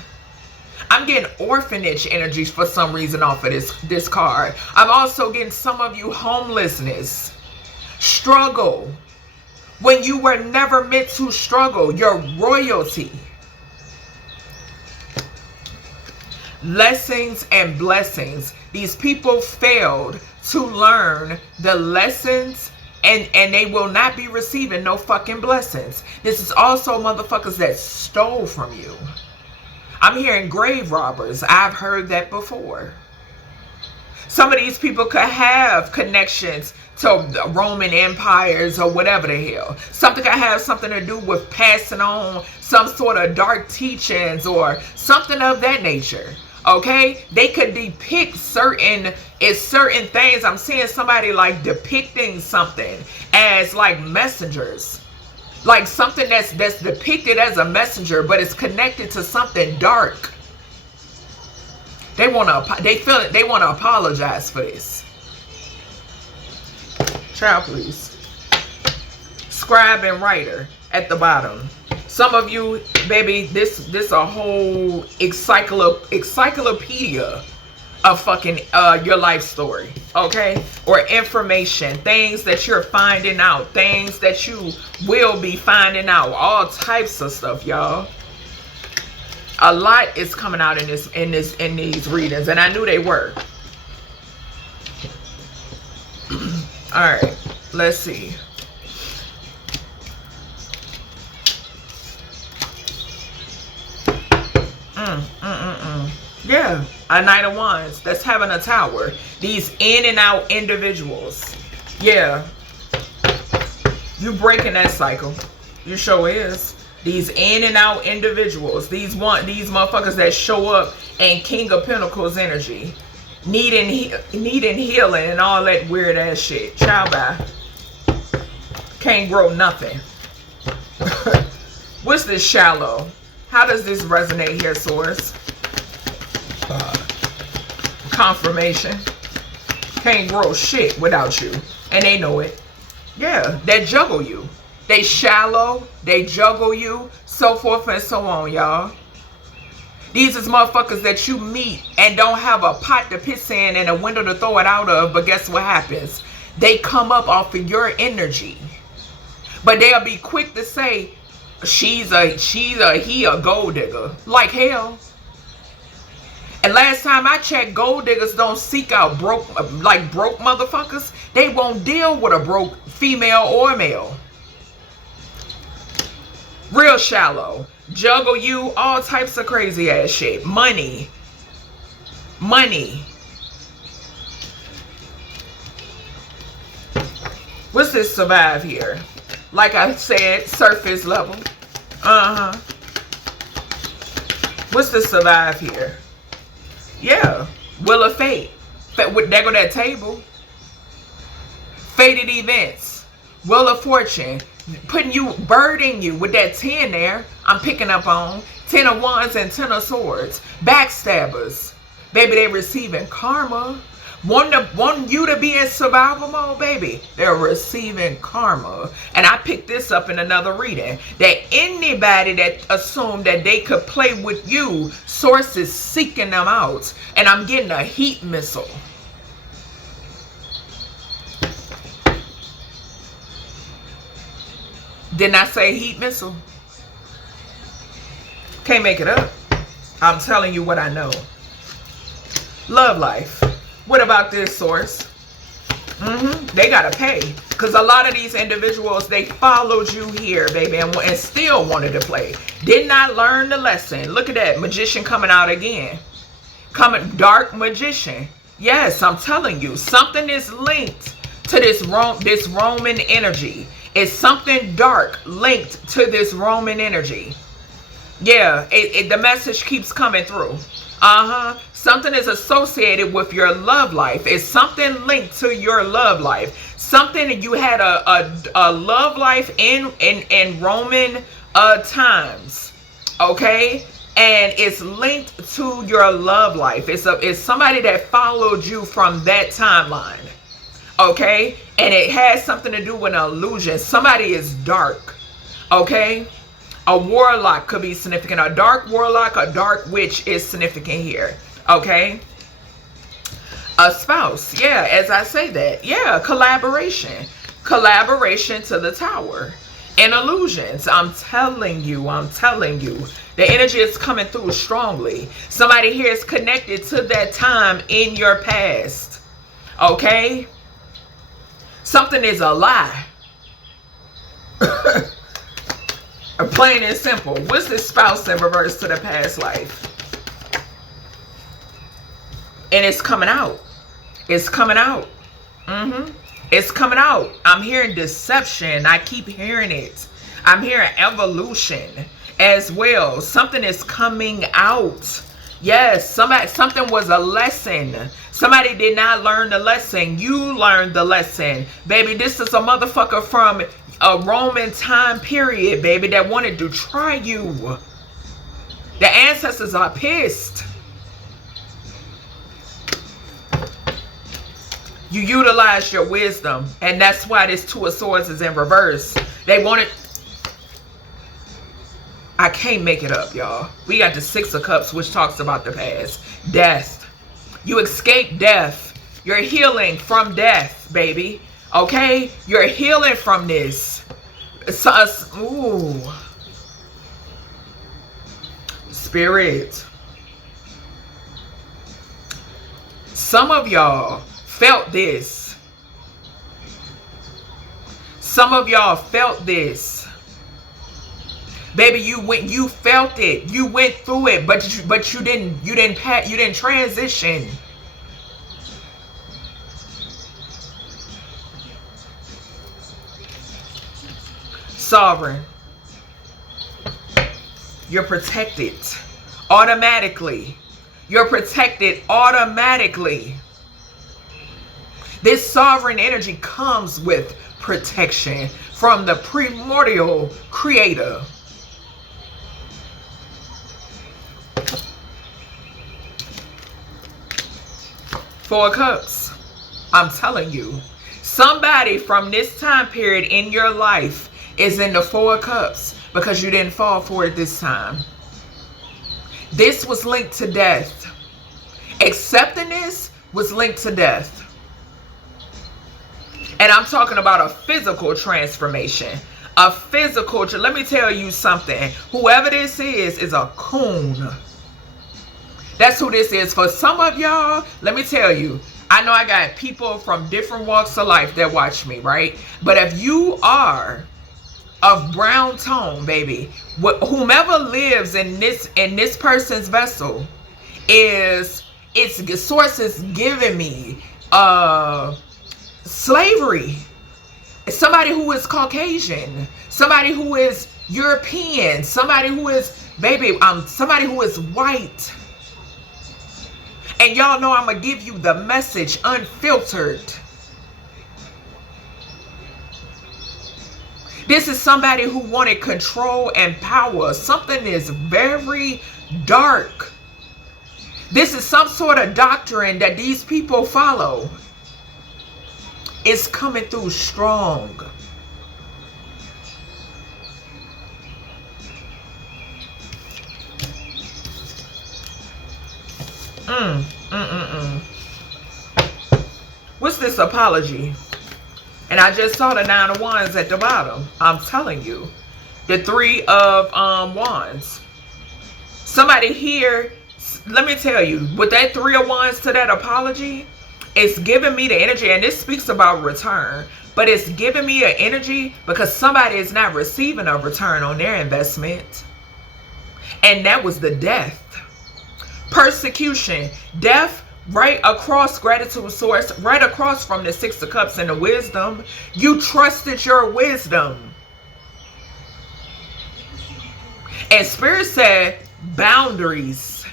I'm getting orphanage energies for some reason off of this card. I'm also getting some of you homelessness. Struggle. When you were never meant to struggle. Your royalty. Lessons and blessings. These people failed to learn the lessons, and they will not be receiving no fucking blessings. This is also motherfuckers that stole from you. I'm hearing grave robbers. I've heard that before. Some of these people could have connections to Roman empires or whatever the hell. Something could have something to do with passing on some sort of dark teachings or something of that nature. Okay, they could depict certain things. I'm seeing somebody like depicting something as like messengers, like something that's depicted as a messenger, but it's connected to something dark. They want to apologize for this. Child, please. Scribe and writer at the bottom. Some of you, baby, this a whole encyclopedia of fucking your life story, okay? Or information, things that you're finding out, things that you will be finding out, all types of stuff, y'all. A lot is coming out in these readings, and I knew they were. All right, let's see. Yeah, a Knight of Wands that's having a tower. These in and out individuals. Yeah. You breaking that cycle. You sure is. These in and out individuals. These motherfuckers that show up in King of Pentacles energy. Needing healing and all that weird ass shit. Child, bye. Can't grow nothing. What's this shallow? How does this resonate here, Source? Confirmation. Can't grow shit without you. And they know it. Yeah, they juggle you. They shallow. They juggle you. So forth and so on, y'all. These is motherfuckers that you meet and don't have a pot to piss in and a window to throw it out of. But guess what happens? They come up off of your energy. But they'll be quick to say, he a gold digger. Like hell. And last time I checked, gold diggers don't seek out broke motherfuckers. They won't deal with a broke female or male. Real shallow. Juggle you, all types of crazy ass shit. Money. What's this survive here? Like I said, surface level. What's this survive here? Yeah, Wheel of Fate. There go that table. Fated events. Wheel of Fortune. Birding you with that 10 there. I'm picking up on 10 of Wands and 10 of Swords. Backstabbers. Baby, they receiving karma. Want you to be in survival mode, baby. They're receiving karma. And I picked this up in another reading. That anybody that assumed that they could play with you, Source is seeking them out. And I'm getting a heat missile. Didn't I say heat missile? Can't make it up. I'm telling you what I know. Love life. What about this, source? They gotta pay, because a lot of these individuals, they followed you here, baby, and still wanted to play. Did not learn the lesson. Look at that magician coming out again. Dark magician. Yes, I'm telling you, something is linked to this Roman energy. It's something dark linked to this Roman energy. Yeah, the message keeps coming through. Something is associated with your love life. It's something linked to your love life. Something you had a love life in Roman times. Okay? And it's linked to your love life. It's somebody that followed you from that timeline. Okay? And it has something to do with an illusion. Somebody is dark. Okay? A warlock could be significant. A dark warlock, a dark witch is significant here. Okay? A spouse. Yeah, as I say that. Yeah, collaboration. Collaboration to the tower. And illusions. I'm telling you. The energy is coming through strongly. Somebody here is connected to that time in your past. Okay? Something is a lie. Plain and simple. What's this spouse in reverse to the past life? And it's coming out. It's coming out. It's coming out. I'm hearing deception. I keep hearing it. I'm hearing evolution as well. Something is coming out. Yes, something was a lesson. Somebody did not learn the lesson. You learned the lesson. Baby, this is a motherfucker from a Roman time period, baby, that wanted to try you. The ancestors are pissed. You utilized your wisdom, and that's why this Two of Swords is in reverse. They wanted... I can't make it up, y'all. We got the Six of Cups, which talks about the past. Death. You escaped death. You're healing from death, baby. Okay? You're healing from this. Ooh. Spirit. Some of y'all felt this. Some of y'all felt this. Baby, you felt it. You went through it, but you didn't transition. Sovereign. You're protected automatically. You're protected automatically. This sovereign energy comes with protection from the primordial creator. Four of Cups. I'm telling you, somebody from this time period in your life is in the Four of Cups because you didn't fall for it this time. This was linked to death. Accepting this was linked to death. And I'm talking about a physical transformation. A physical, let me tell you something. Whoever this is a coon. That's who this is. For some of y'all, let me tell you, I know I got people from different walks of life that watch me, right? But if you are of brown tone, baby, whomever lives in this person's vessel is, its source is giving me slavery. Somebody who is Caucasian, somebody who is European, somebody who is, baby, somebody who is white. And y'all know I'm going to give you the message unfiltered. This is somebody who wanted control and power. Something is very dark. This is some sort of doctrine that these people follow. It's coming through strong. What's this apology? And I just saw the Nine of Wands at the bottom. I'm telling you. The Three of Wands. Somebody here, let me tell you, with that Three of Wands to that apology, It's giving me the energy, and this speaks about return, but it's giving me an energy because somebody is not receiving a return on their investment. And that was the death. Persecution. Death right across gratitude source, right across from the Six of Cups and the wisdom. You trusted your wisdom. And Spirit said boundaries.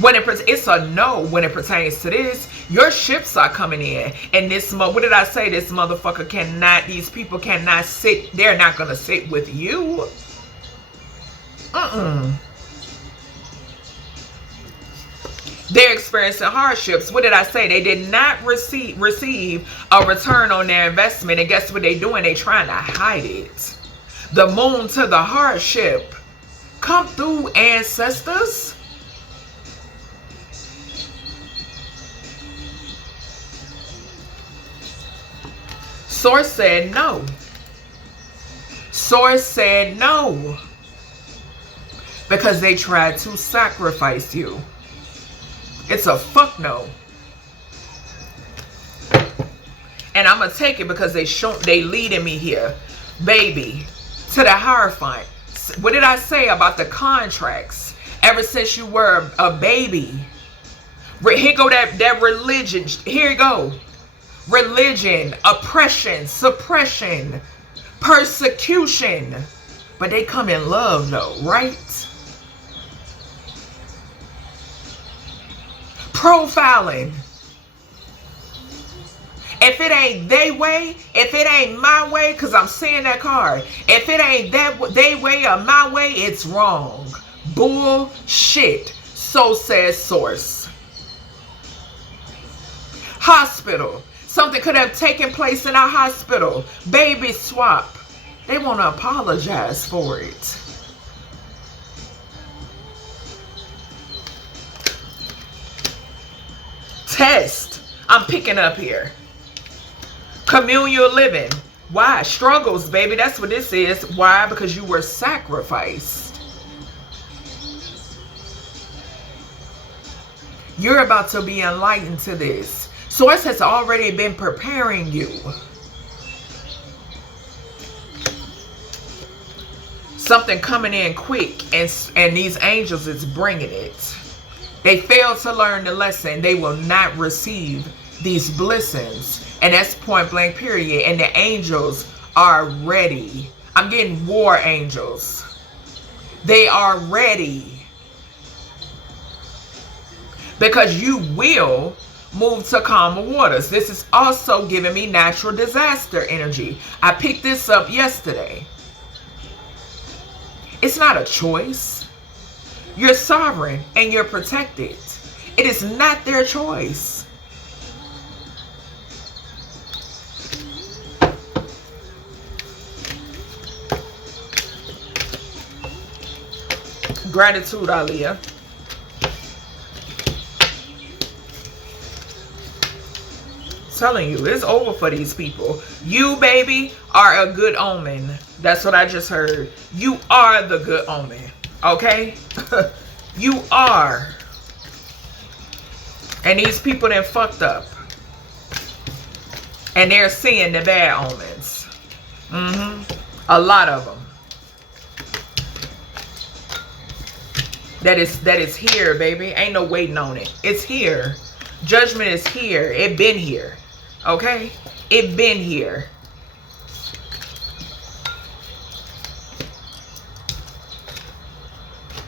When it's a no when it pertains to this. Your ships are coming in. And this, what did I say? This motherfucker cannot, these people cannot sit. They're not going to sit with you. They're experiencing hardships. What did I say? They did not receive a return on their investment. And guess what they're doing? They're trying to hide it. The moon to the hardship. Come through, ancestors. Source said no. Source said no. Because they tried to sacrifice you. It's a fuck no. And I'm going to take it because they leading me here. Baby, to the Hierophant. What did I say about the contracts? Ever since you were a baby. Here go that religion. Here you go. Religion, oppression, suppression, persecution. But they come in love though, right? Profiling. If it ain't they way, if it ain't my way, because I'm seeing that card. If it ain't they way or my way, it's wrong. Bullshit. So says Source. Hospital. Something could have taken place in a hospital. Baby swap. They want to apologize for it. Test. I'm picking up here. Communal living. Why? Struggles, baby. That's what this is. Why? Because you were sacrificed. You're about to be enlightened to this. Source has already been preparing you. Something coming in quick, and these angels is bringing it. They failed to learn the lesson. They will not receive these blessings. And that's point blank period. And the angels are ready. I'm getting war angels. They are ready. Because you will move to calmer waters. This is also giving me natural disaster energy. I picked this up yesterday. It's not a choice. You're sovereign and you're protected. It is not their choice. Gratitude, Aliyah. Telling you, it's over for these people. You, baby, are a good omen. That's what I just heard. You are the good omen. Okay? You are. And these people that fucked up. And they're seeing the bad omens. A lot of them. That is here, baby. Ain't no waiting on it. It's here. Judgment is here. It been here. Okay? It been here.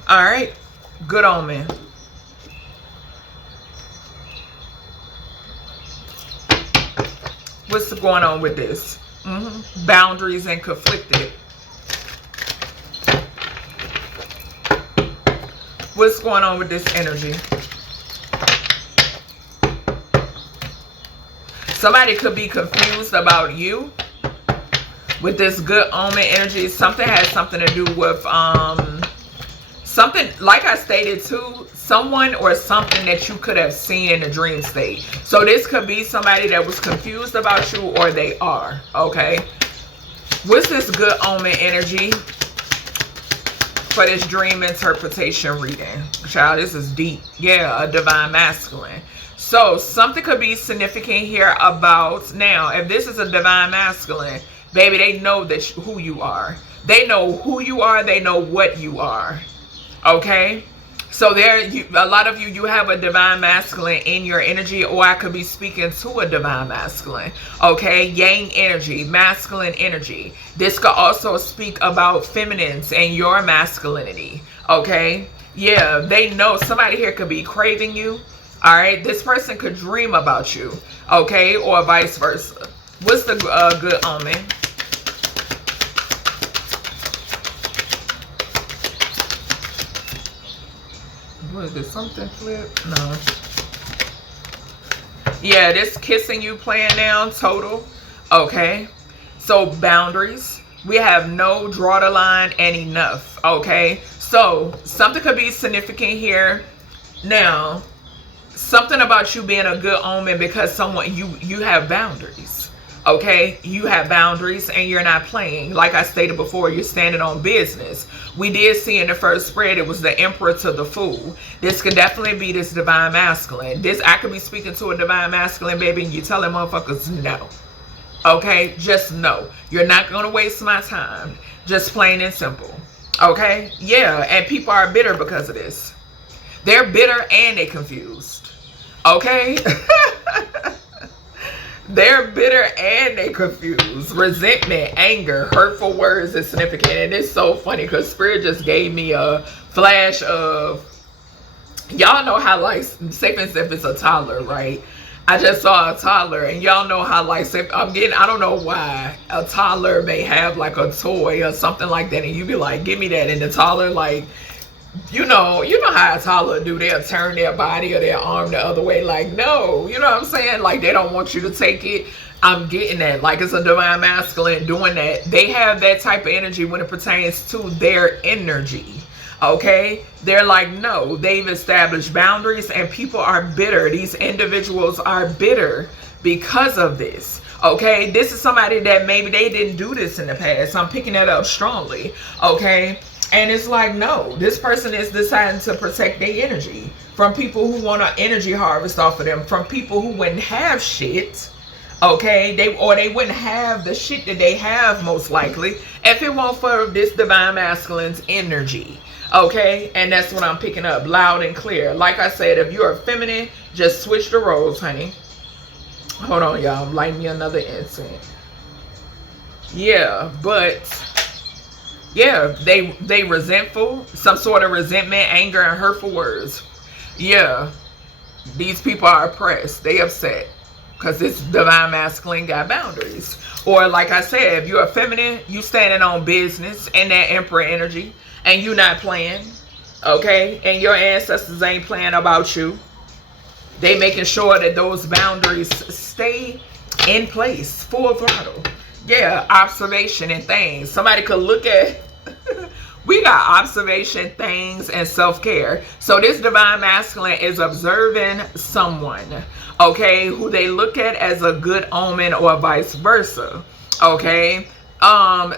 Alright. Good omen. What's going on with this? Boundaries and conflicted. What's going on with this energy? Somebody could be confused about you with this good omen energy. Something has something to do with something, like I stated too, someone or something that you could have seen in a dream state. So this could be somebody that was confused about you, or they are. Okay, what's this good omen energy for this dream interpretation reading? Child, this is deep. Yeah, a divine masculine. So something could be significant here about, now, if this is a divine masculine, baby, they know that who you are. They know who you are. They know what you are. Okay? So a lot of you have a divine masculine in your energy, or I could be speaking to a divine masculine. Okay? Yang energy, masculine energy. This could also speak about feminines and your masculinity. Okay? Yeah, they know. Somebody here could be craving you. All right, this person could dream about you, okay, or vice versa. What's the good omen? What is this? Something flip? No. Yeah, this kissing you playing down total. Okay, so boundaries. We have no, draw the line, and enough. Okay, so something could be significant here. Now, something about you being a good omen because someone, you have boundaries. Okay, you have boundaries and you're not playing. Like I stated before, you're standing on business. We did see in the first spread, it was the Emperor to the Fool. This could definitely be this divine masculine. I could be speaking to a divine masculine, baby, and you telling motherfuckers no. Okay, just no. You're not going to waste my time. Just plain and simple. Okay, yeah, and people are bitter because of this. They're bitter and they're confused. Okay? They're bitter and they confused. Resentment, anger, hurtful words is significant. And it's so funny because Spirit just gave me a flash of, y'all know how, like, say for instance, if it's a toddler, right? I just saw a toddler, and y'all know how, like, say, I don't know why a toddler may have like a toy or something like that, and you be like, give me that, and the toddler, like, you know how a toddler do, they'll turn their body or their arm the other way, like, no, you know what I'm saying, like, they don't want you to take it. I'm getting that, like, it's a divine masculine doing that. They have that type of energy when it pertains to their energy. Okay, they're like, no, they've established boundaries, and people are bitter. These individuals are bitter because of this. Okay, this is somebody that maybe they didn't do this in the past. I'm picking that up strongly. Okay, and it's like, no, this person is deciding to protect their energy from people who want an energy harvest off of them, from people who wouldn't have shit. Okay, they wouldn't have the shit that they have, most likely, if it weren't for this divine masculine's energy. Okay, and that's what I'm picking up loud and clear. Like I said, if you're feminine, just switch the roles, honey. Hold on, y'all. Light me another incense. Yeah, but yeah, they resentful, some sort of resentment, anger, and hurtful words. Yeah, these people are oppressed. They upset because this divine masculine got boundaries. Or like I said, if you're a feminine, you standing on business in that Emperor energy. And you not playing, okay? And your ancestors ain't playing about you. They making sure that those boundaries stay in place, full throttle. Yeah, observation and things. Somebody could look at, we got observation, things, and self-care. So this divine masculine is observing someone, okay, who they look at as a good omen or vice versa, okay?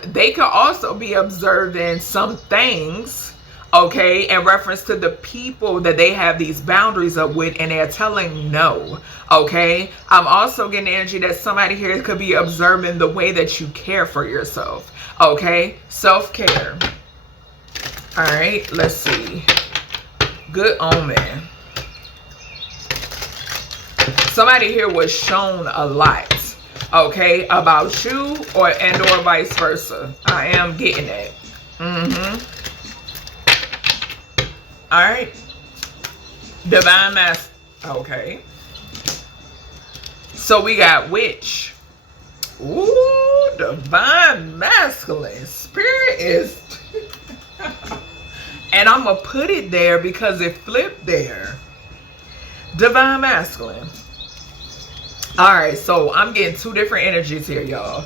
They could also be observing some things, okay, in reference to the people that they have these boundaries up with, and they're telling no, okay? I'm also getting the energy that somebody here could be observing the way that you care for yourself, okay? Self-care. All right, let's see. Good omen. Somebody here was shown a lot, okay, about you, or vice versa. I am getting that. All right, divine master. Okay, so we got witch. Ooh, divine masculine. Spirit is and I'm gonna put it there because it flipped there. Divine masculine. All right, so I'm getting two different energies here, y'all.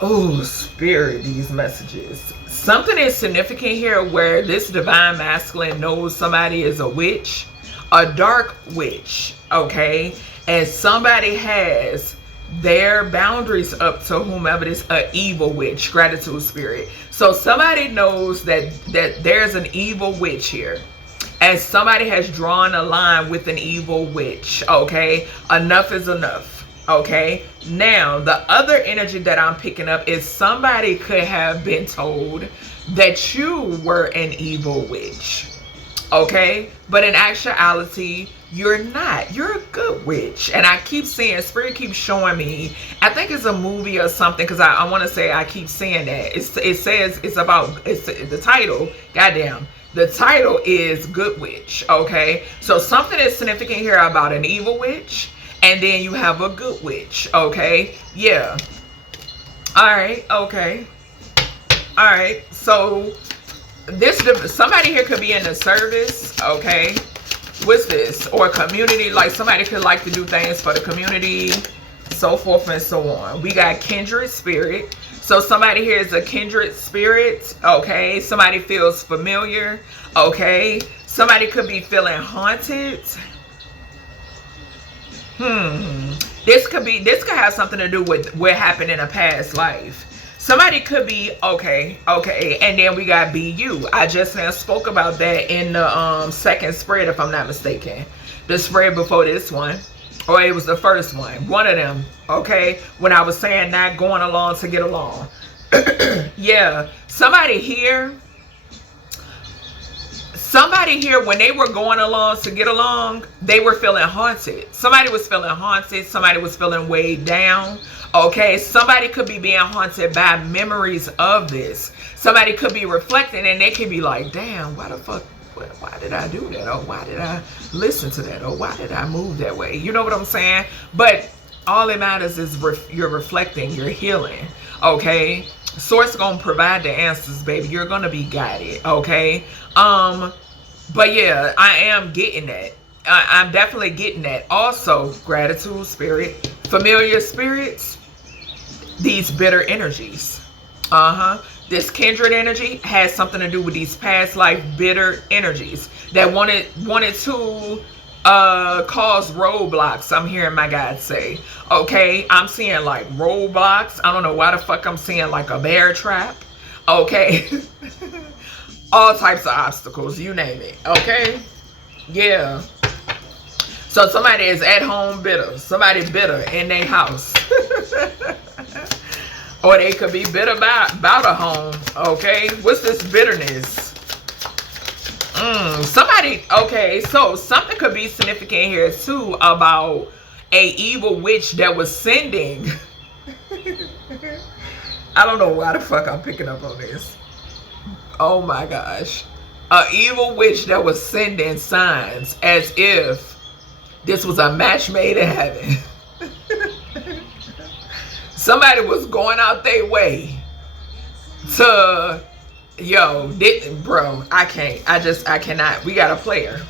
Oh, Spirit, these messages. Something is significant here where this divine masculine knows somebody is a witch, a dark witch, okay? And somebody has their boundaries up to whomever this evil witch, gratitude spirit. So somebody knows that there's an evil witch here. as somebody has drawn a line with an evil witch. Okay, enough is enough. Okay, now the other energy that I'm picking up is somebody could have been told that you were an evil witch. Okay, but in actuality, you're not. You're a good witch. And I keep seeing, Spirit keeps showing me, I think it's a movie or something, because I want to say I keep seeing that. It says it's about, it's the title, goddamn. The title is Good Witch. Okay, so something is significant here about an evil witch, and then you have a good witch. Okay, yeah. All right, okay. All right, so this, somebody here could be in the service. Okay, what's this? Or community, like somebody could like to do things for the community, so forth and so on. We got kindred spirit. So somebody here is a kindred spirit. Okay, somebody feels familiar. Okay, somebody could be feeling haunted. This could have something to do with what happened in a past life. Somebody could be, okay, and then we got BU. I just now spoke about that in the second spread, if I'm not mistaken. The spread before this one, or it was the first one of them. Okay, when I was saying not going along to get along. Yeah, somebody here, when they were going along to get along, they were feeling haunted. Somebody was feeling haunted. Somebody was feeling weighed down. Okay, somebody could be being haunted by memories of this. Somebody could be reflecting, and they could be like, damn, why the fuck, why did I do that? Or why did I listen to that? Or why did I move that way? You know what I'm saying? But all that matters is you're reflecting, you're healing. Okay, Source gonna provide the answers, baby. You're gonna be guided. Okay, but yeah, I am getting that. I'm definitely getting that. Also, gratitude spirit, familiar spirits, these bitter energies. This kindred energy has something to do with these past life bitter energies that wanted to cause roadblocks. I'm hearing my guides say. Okay, I'm seeing like roadblocks. I don't know why the fuck I'm seeing like a bear trap. Okay. All types of obstacles, you name it. Okay, yeah. So somebody is at home bitter. Somebody bitter in their house. Or they could be bitter about a home. Okay, what's this bitterness? Somebody, okay, so something could be significant here too about a evil witch that was sending. I don't know why the fuck I'm picking up on this. Oh my gosh. An evil witch that was sending signs as if this was a match made in heaven. Somebody was going out their way to, yo, bro, I cannot. We got a player.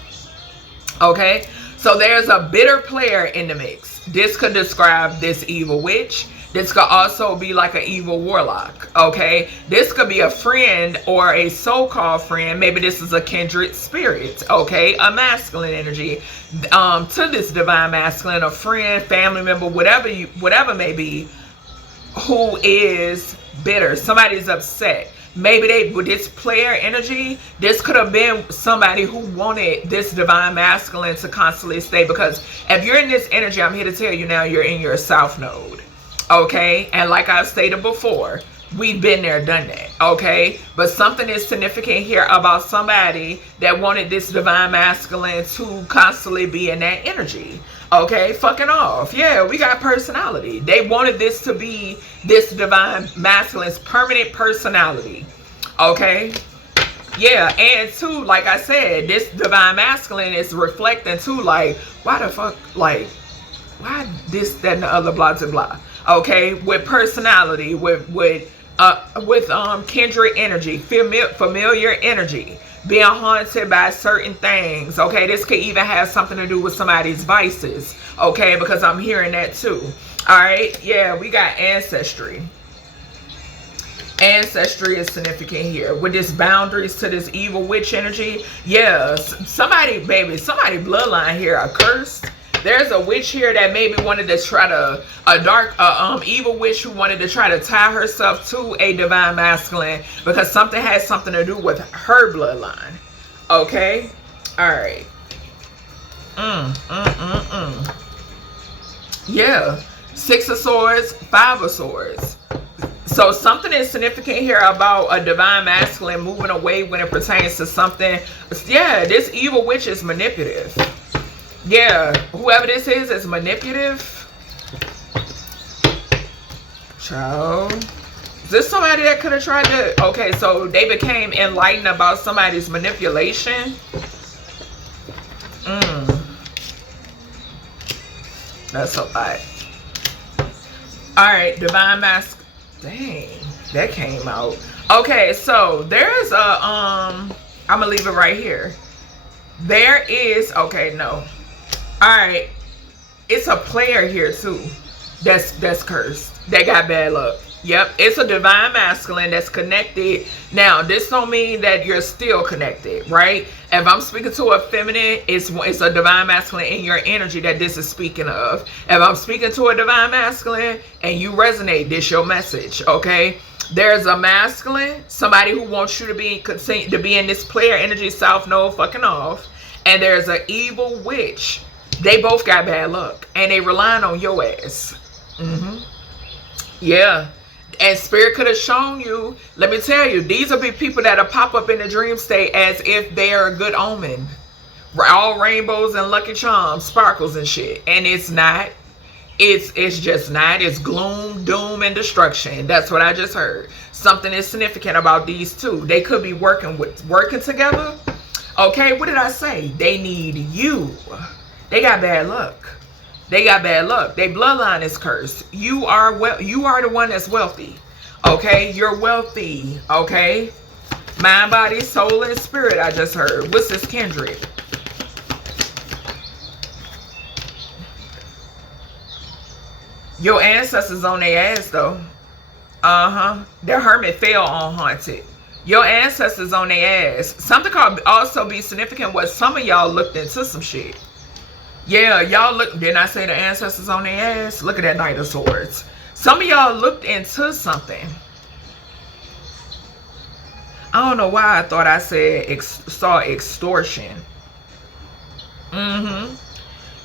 Okay, so there's a bitter player in the mix. This could describe this evil witch. This could also be like an evil warlock. Okay, this could be a friend or a so-called friend. Maybe this is a kindred spirit. Okay, a masculine energy to this divine masculine, a friend, family member, whatever may be, who is bitter. Somebody's upset. Maybe with this player energy, this could have been somebody who wanted this divine masculine to constantly stay, because if you're in this energy, I'm here to tell you now, you're in your south node. Okay, and like I've stated before, we've been there, done that. Okay, but something is significant here about somebody that wanted this divine masculine to constantly be in that energy. Okay, fucking off. Yeah, we got personality. They wanted this to be this divine masculine's permanent personality. Okay, yeah, and too, like I said, this divine masculine is reflecting too, like, why the fuck, like, why this, that, and the other, blah, blah, blah. Okay, with personality, with kindred energy, familiar energy, being haunted by certain things. Okay, this could even have something to do with somebody's vices. Okay, because I'm hearing that too. All right, yeah, we got ancestry. Ancestry is significant here with this boundaries to this evil witch energy. Yeah, somebody bloodline here are cursed. There's a witch here that maybe wanted to try to, evil witch who wanted to try to tie herself to a divine masculine because something has something to do with her bloodline. Okay, All right. Yeah. 6 of Swords, 5 of Swords. So something is significant here about a divine masculine moving away when it pertains to something. Yeah, this evil witch is manipulative. Yeah, whoever this is manipulative. Child. Is this somebody that could have tried to... Okay, so they became enlightened about somebody's manipulation. That's a lot. Alright, divine mask. Dang, that came out. Okay, so there's a... I'm gonna leave it right here. There is... Okay, no. Alright. It's a player here, too. That's cursed. They got bad luck. Yep, it's a divine masculine that's connected. Now, this don't mean that you're still connected, right? If I'm speaking to a feminine, it's a divine masculine in your energy that this is speaking of. If I'm speaking to a divine masculine and you resonate, this your message, okay? There's a masculine, somebody who wants you to be in this player energy, south node fucking off. And there's an evil witch. They both got bad luck. And they relying on your ass. Yeah. And spirit could have shown you, let me tell you, these will be people that'll pop up in the dream state as if they are a good omen. All rainbows and lucky charms, sparkles and shit. And it's not. It's just not. It's gloom, doom, and destruction. That's what I just heard. Something is significant about these two. They could be working together. Okay, what did I say? They need you. They got bad luck. They got bad luck. Their bloodline is cursed. You are the one that's wealthy. Okay? You're wealthy. Okay? Mind, body, soul, and spirit, I just heard. What's this kindred? Your ancestors on their ass, though. Their hermit fell on haunted. Your ancestors on their ass. Something could also be significant was some of y'all looked into some shit. Yeah, y'all look. Didn't I say the ancestors on their ass? Look at that Knight of Swords. Some of y'all looked into something. I don't know why I thought I said saw extortion.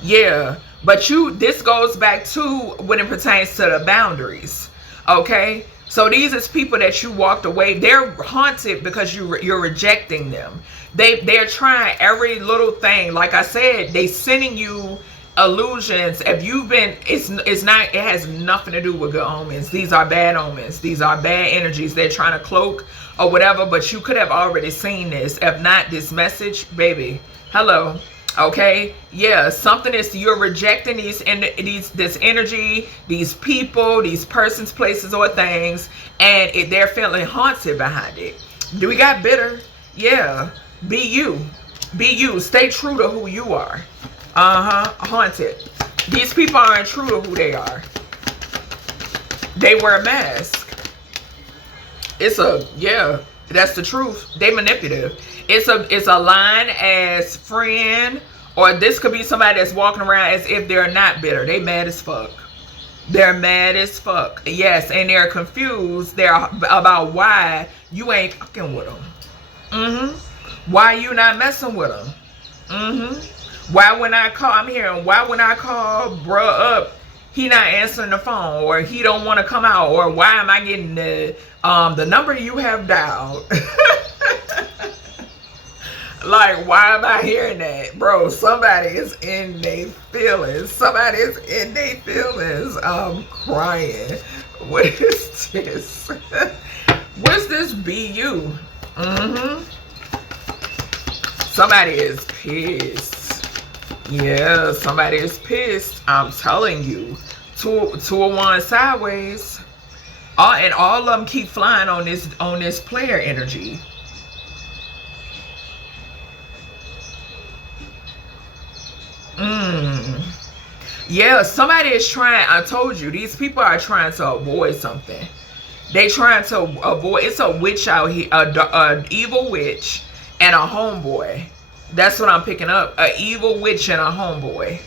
Yeah, but this goes back to when it pertains to the boundaries. Okay, so these is people that you walked away. They're haunted because you're rejecting them. They're trying every little thing. Like I said, they sending you illusions. If you've been, it has nothing to do with good omens. These are bad omens. These are bad energies. They're trying to cloak or whatever, but you could have already seen this. If not, this message, baby, hello. Okay, yeah, something is, you're rejecting this energy, these people, these persons, places, or things, and they're feeling haunted behind it. Do we got bitter? Yeah. Be you. Be you. Stay true to who you are. Haunted. These people aren't true to who they are. They wear a mask. Yeah, that's the truth. They manipulative. It's a line as friend, or this could be somebody that's walking around as if they're not bitter. They mad as fuck. They're mad as fuck. Yes, and they're confused. They're about why you ain't fucking with them. Why you not messing with them? Why when I call, I'm hearing, why when I call bruh up, he not answering the phone, or he don't want to come out, or why am I getting the number you have dialed? Like, why am I hearing that? Bro, somebody is in their feelings. Somebody is in their feelings. I'm crying. What is this? What's this BU? Somebody is pissed. Yeah, somebody is pissed. I'm telling you. Two of one sideways. And all of them keep flying on this player energy. Yeah, somebody is trying. I told you, these people are trying to avoid something. They trying to avoid. It's a witch out here, an evil witch and a homeboy. That's what I'm picking up. An evil witch and a homeboy.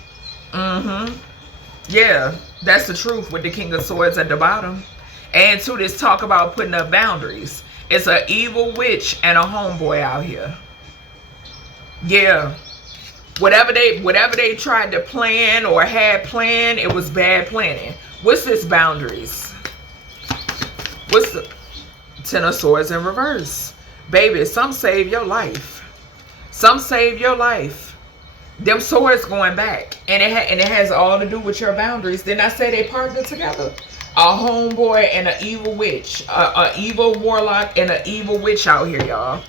Yeah, that's the truth with the King of Swords at the bottom. And to this talk about putting up boundaries. It's an evil witch and a homeboy out here. Yeah. Whatever they tried to plan or had planned, it was bad planning. What's this boundaries? What's the Ten of Swords in reverse? Baby, some save your life. Some save your life. Them swords going back. And it has all to do with your boundaries. Didn't I say they partnered together? A homeboy and an evil witch. An evil warlock and an evil witch out here, y'all.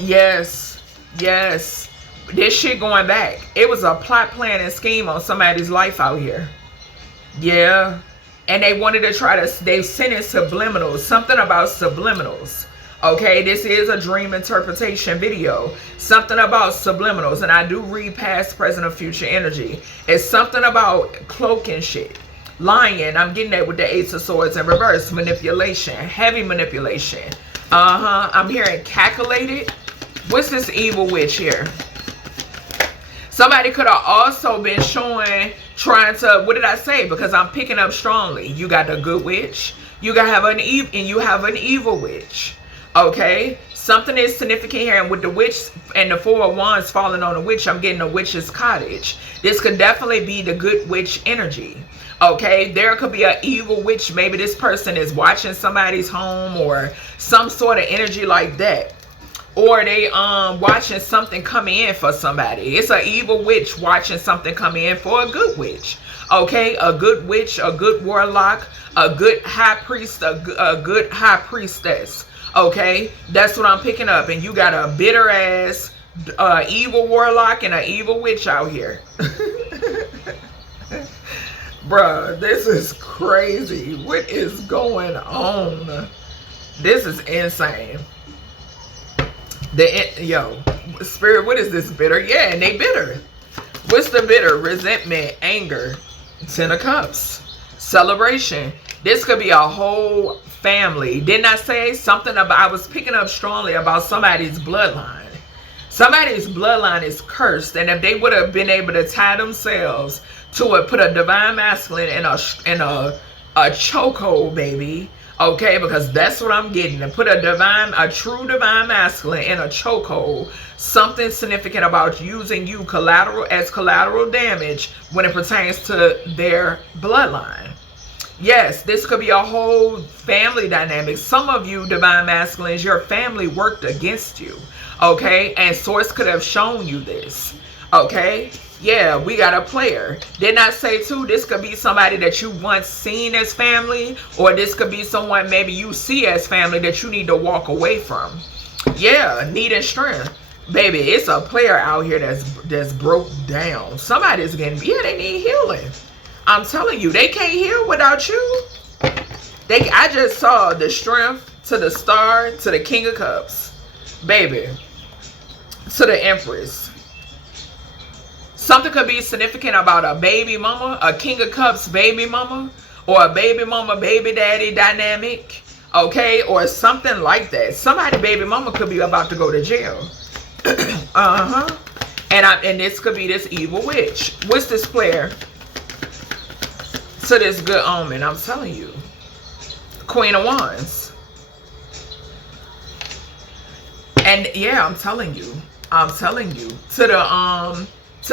Yes. Yes. This shit going back. It was a plot, plan, and scheme on somebody's life out here. Yeah. And they wanted to try to, they sent in subliminals. Something about subliminals. Okay, this is a dream interpretation video. Something about subliminals. And I do read past, present, or future energy. It's something about cloaking shit. Lying. I'm getting that with the Ace of Swords in reverse. Manipulation. Heavy manipulation. I'm hearing calculated. What's this evil witch here? Somebody could have also been showing, trying to, what did I say? Because I'm picking up strongly. You got the good witch. You got have an evil, and you have an evil witch. Okay, something is significant here, and with the witch and the Four of Wands falling on the witch, I'm getting a witch's cottage. This could definitely be the good witch energy. Okay, there could be an evil witch. Maybe this person is watching somebody's home or some sort of energy like that. Or they watching something coming in for somebody. It's an evil witch watching something coming in for a good witch. Okay, a good witch, a good warlock, a good high priest, a good high priestess. Okay, that's what I'm picking up. And you got a bitter ass evil warlock and an evil witch out here. Bruh, this is crazy. What is going on? This is insane. Yo, spirit, what is this? Bitter? Yeah, and they bitter. What's the bitter? Resentment, anger. Ten of Cups. Celebration. This could be a whole family. Didn't I say something about, I was picking up strongly about somebody's bloodline. Somebody's bloodline is cursed, and if they would have been able to tie themselves to it, put a divine masculine in a chokehold, baby. Okay, because that's what I'm getting. To put a true divine masculine in a chokehold. Something significant about using you as collateral damage when it pertains to their bloodline. Yes, this could be a whole family dynamic. Some of you divine masculines, your family worked against you. Okay, and source could have shown you this. Okay, yeah, we got a player. Didn't I say too, this could be somebody that you once seen as family, or this could be someone maybe you see as family that you need to walk away from. Yeah, needing strength. Baby, it's a player out here that's broke down. Somebody's getting, yeah, they need healing. I'm telling you, they can't heal without you. I just saw the strength to the star, to the King of Cups. Baby, to the Empress. Something could be significant about a baby mama, a King of Cups baby mama, or a baby mama, baby daddy dynamic, okay, or something like that. Somebody baby mama could be about to go to jail. And this could be this evil witch. What's this player? To this good omen, I'm telling you. Queen of Wands. And yeah, I'm telling you. To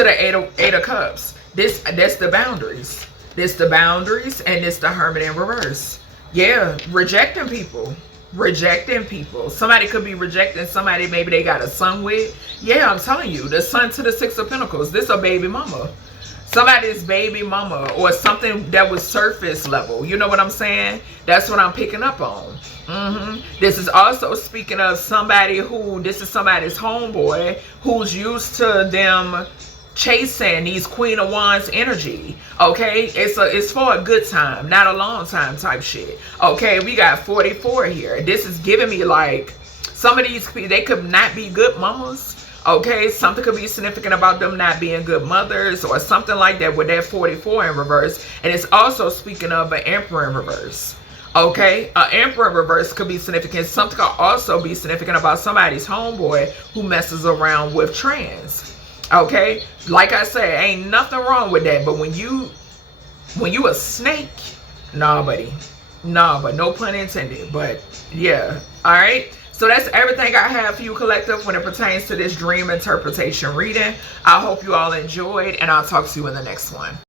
the Eight of Cups. That's the boundaries. This the boundaries, and it's the Hermit in reverse. Yeah, rejecting people. Somebody could be rejecting somebody maybe they got a son with. Yeah, I'm telling you. The Sun to the Six of Pentacles. This a baby mama. Somebody's baby mama, or something that was surface level. You know what I'm saying? That's what I'm picking up on. This is also speaking of somebody who, this is somebody's homeboy who's used to them chasing these Queen of Wands energy. Okay, it's for a good time, not a long time type shit. Okay, we got 44 here. This is giving me like some of these, they could not be good mamas. Okay, something could be significant about them not being good mothers or something like that with that 44 in reverse. And it's also speaking of an Emperor in reverse. Okay, an Emperor in reverse could be significant. Something could also be significant about somebody's homeboy who messes around with trans. Okay, like I said, ain't nothing wrong with that. But when you a snake, nah, buddy. Nah, but no pun intended. But yeah, all right. So that's everything I have for you, collective, when it pertains to this dream interpretation reading. I hope you all enjoyed, and I'll talk to you in the next one.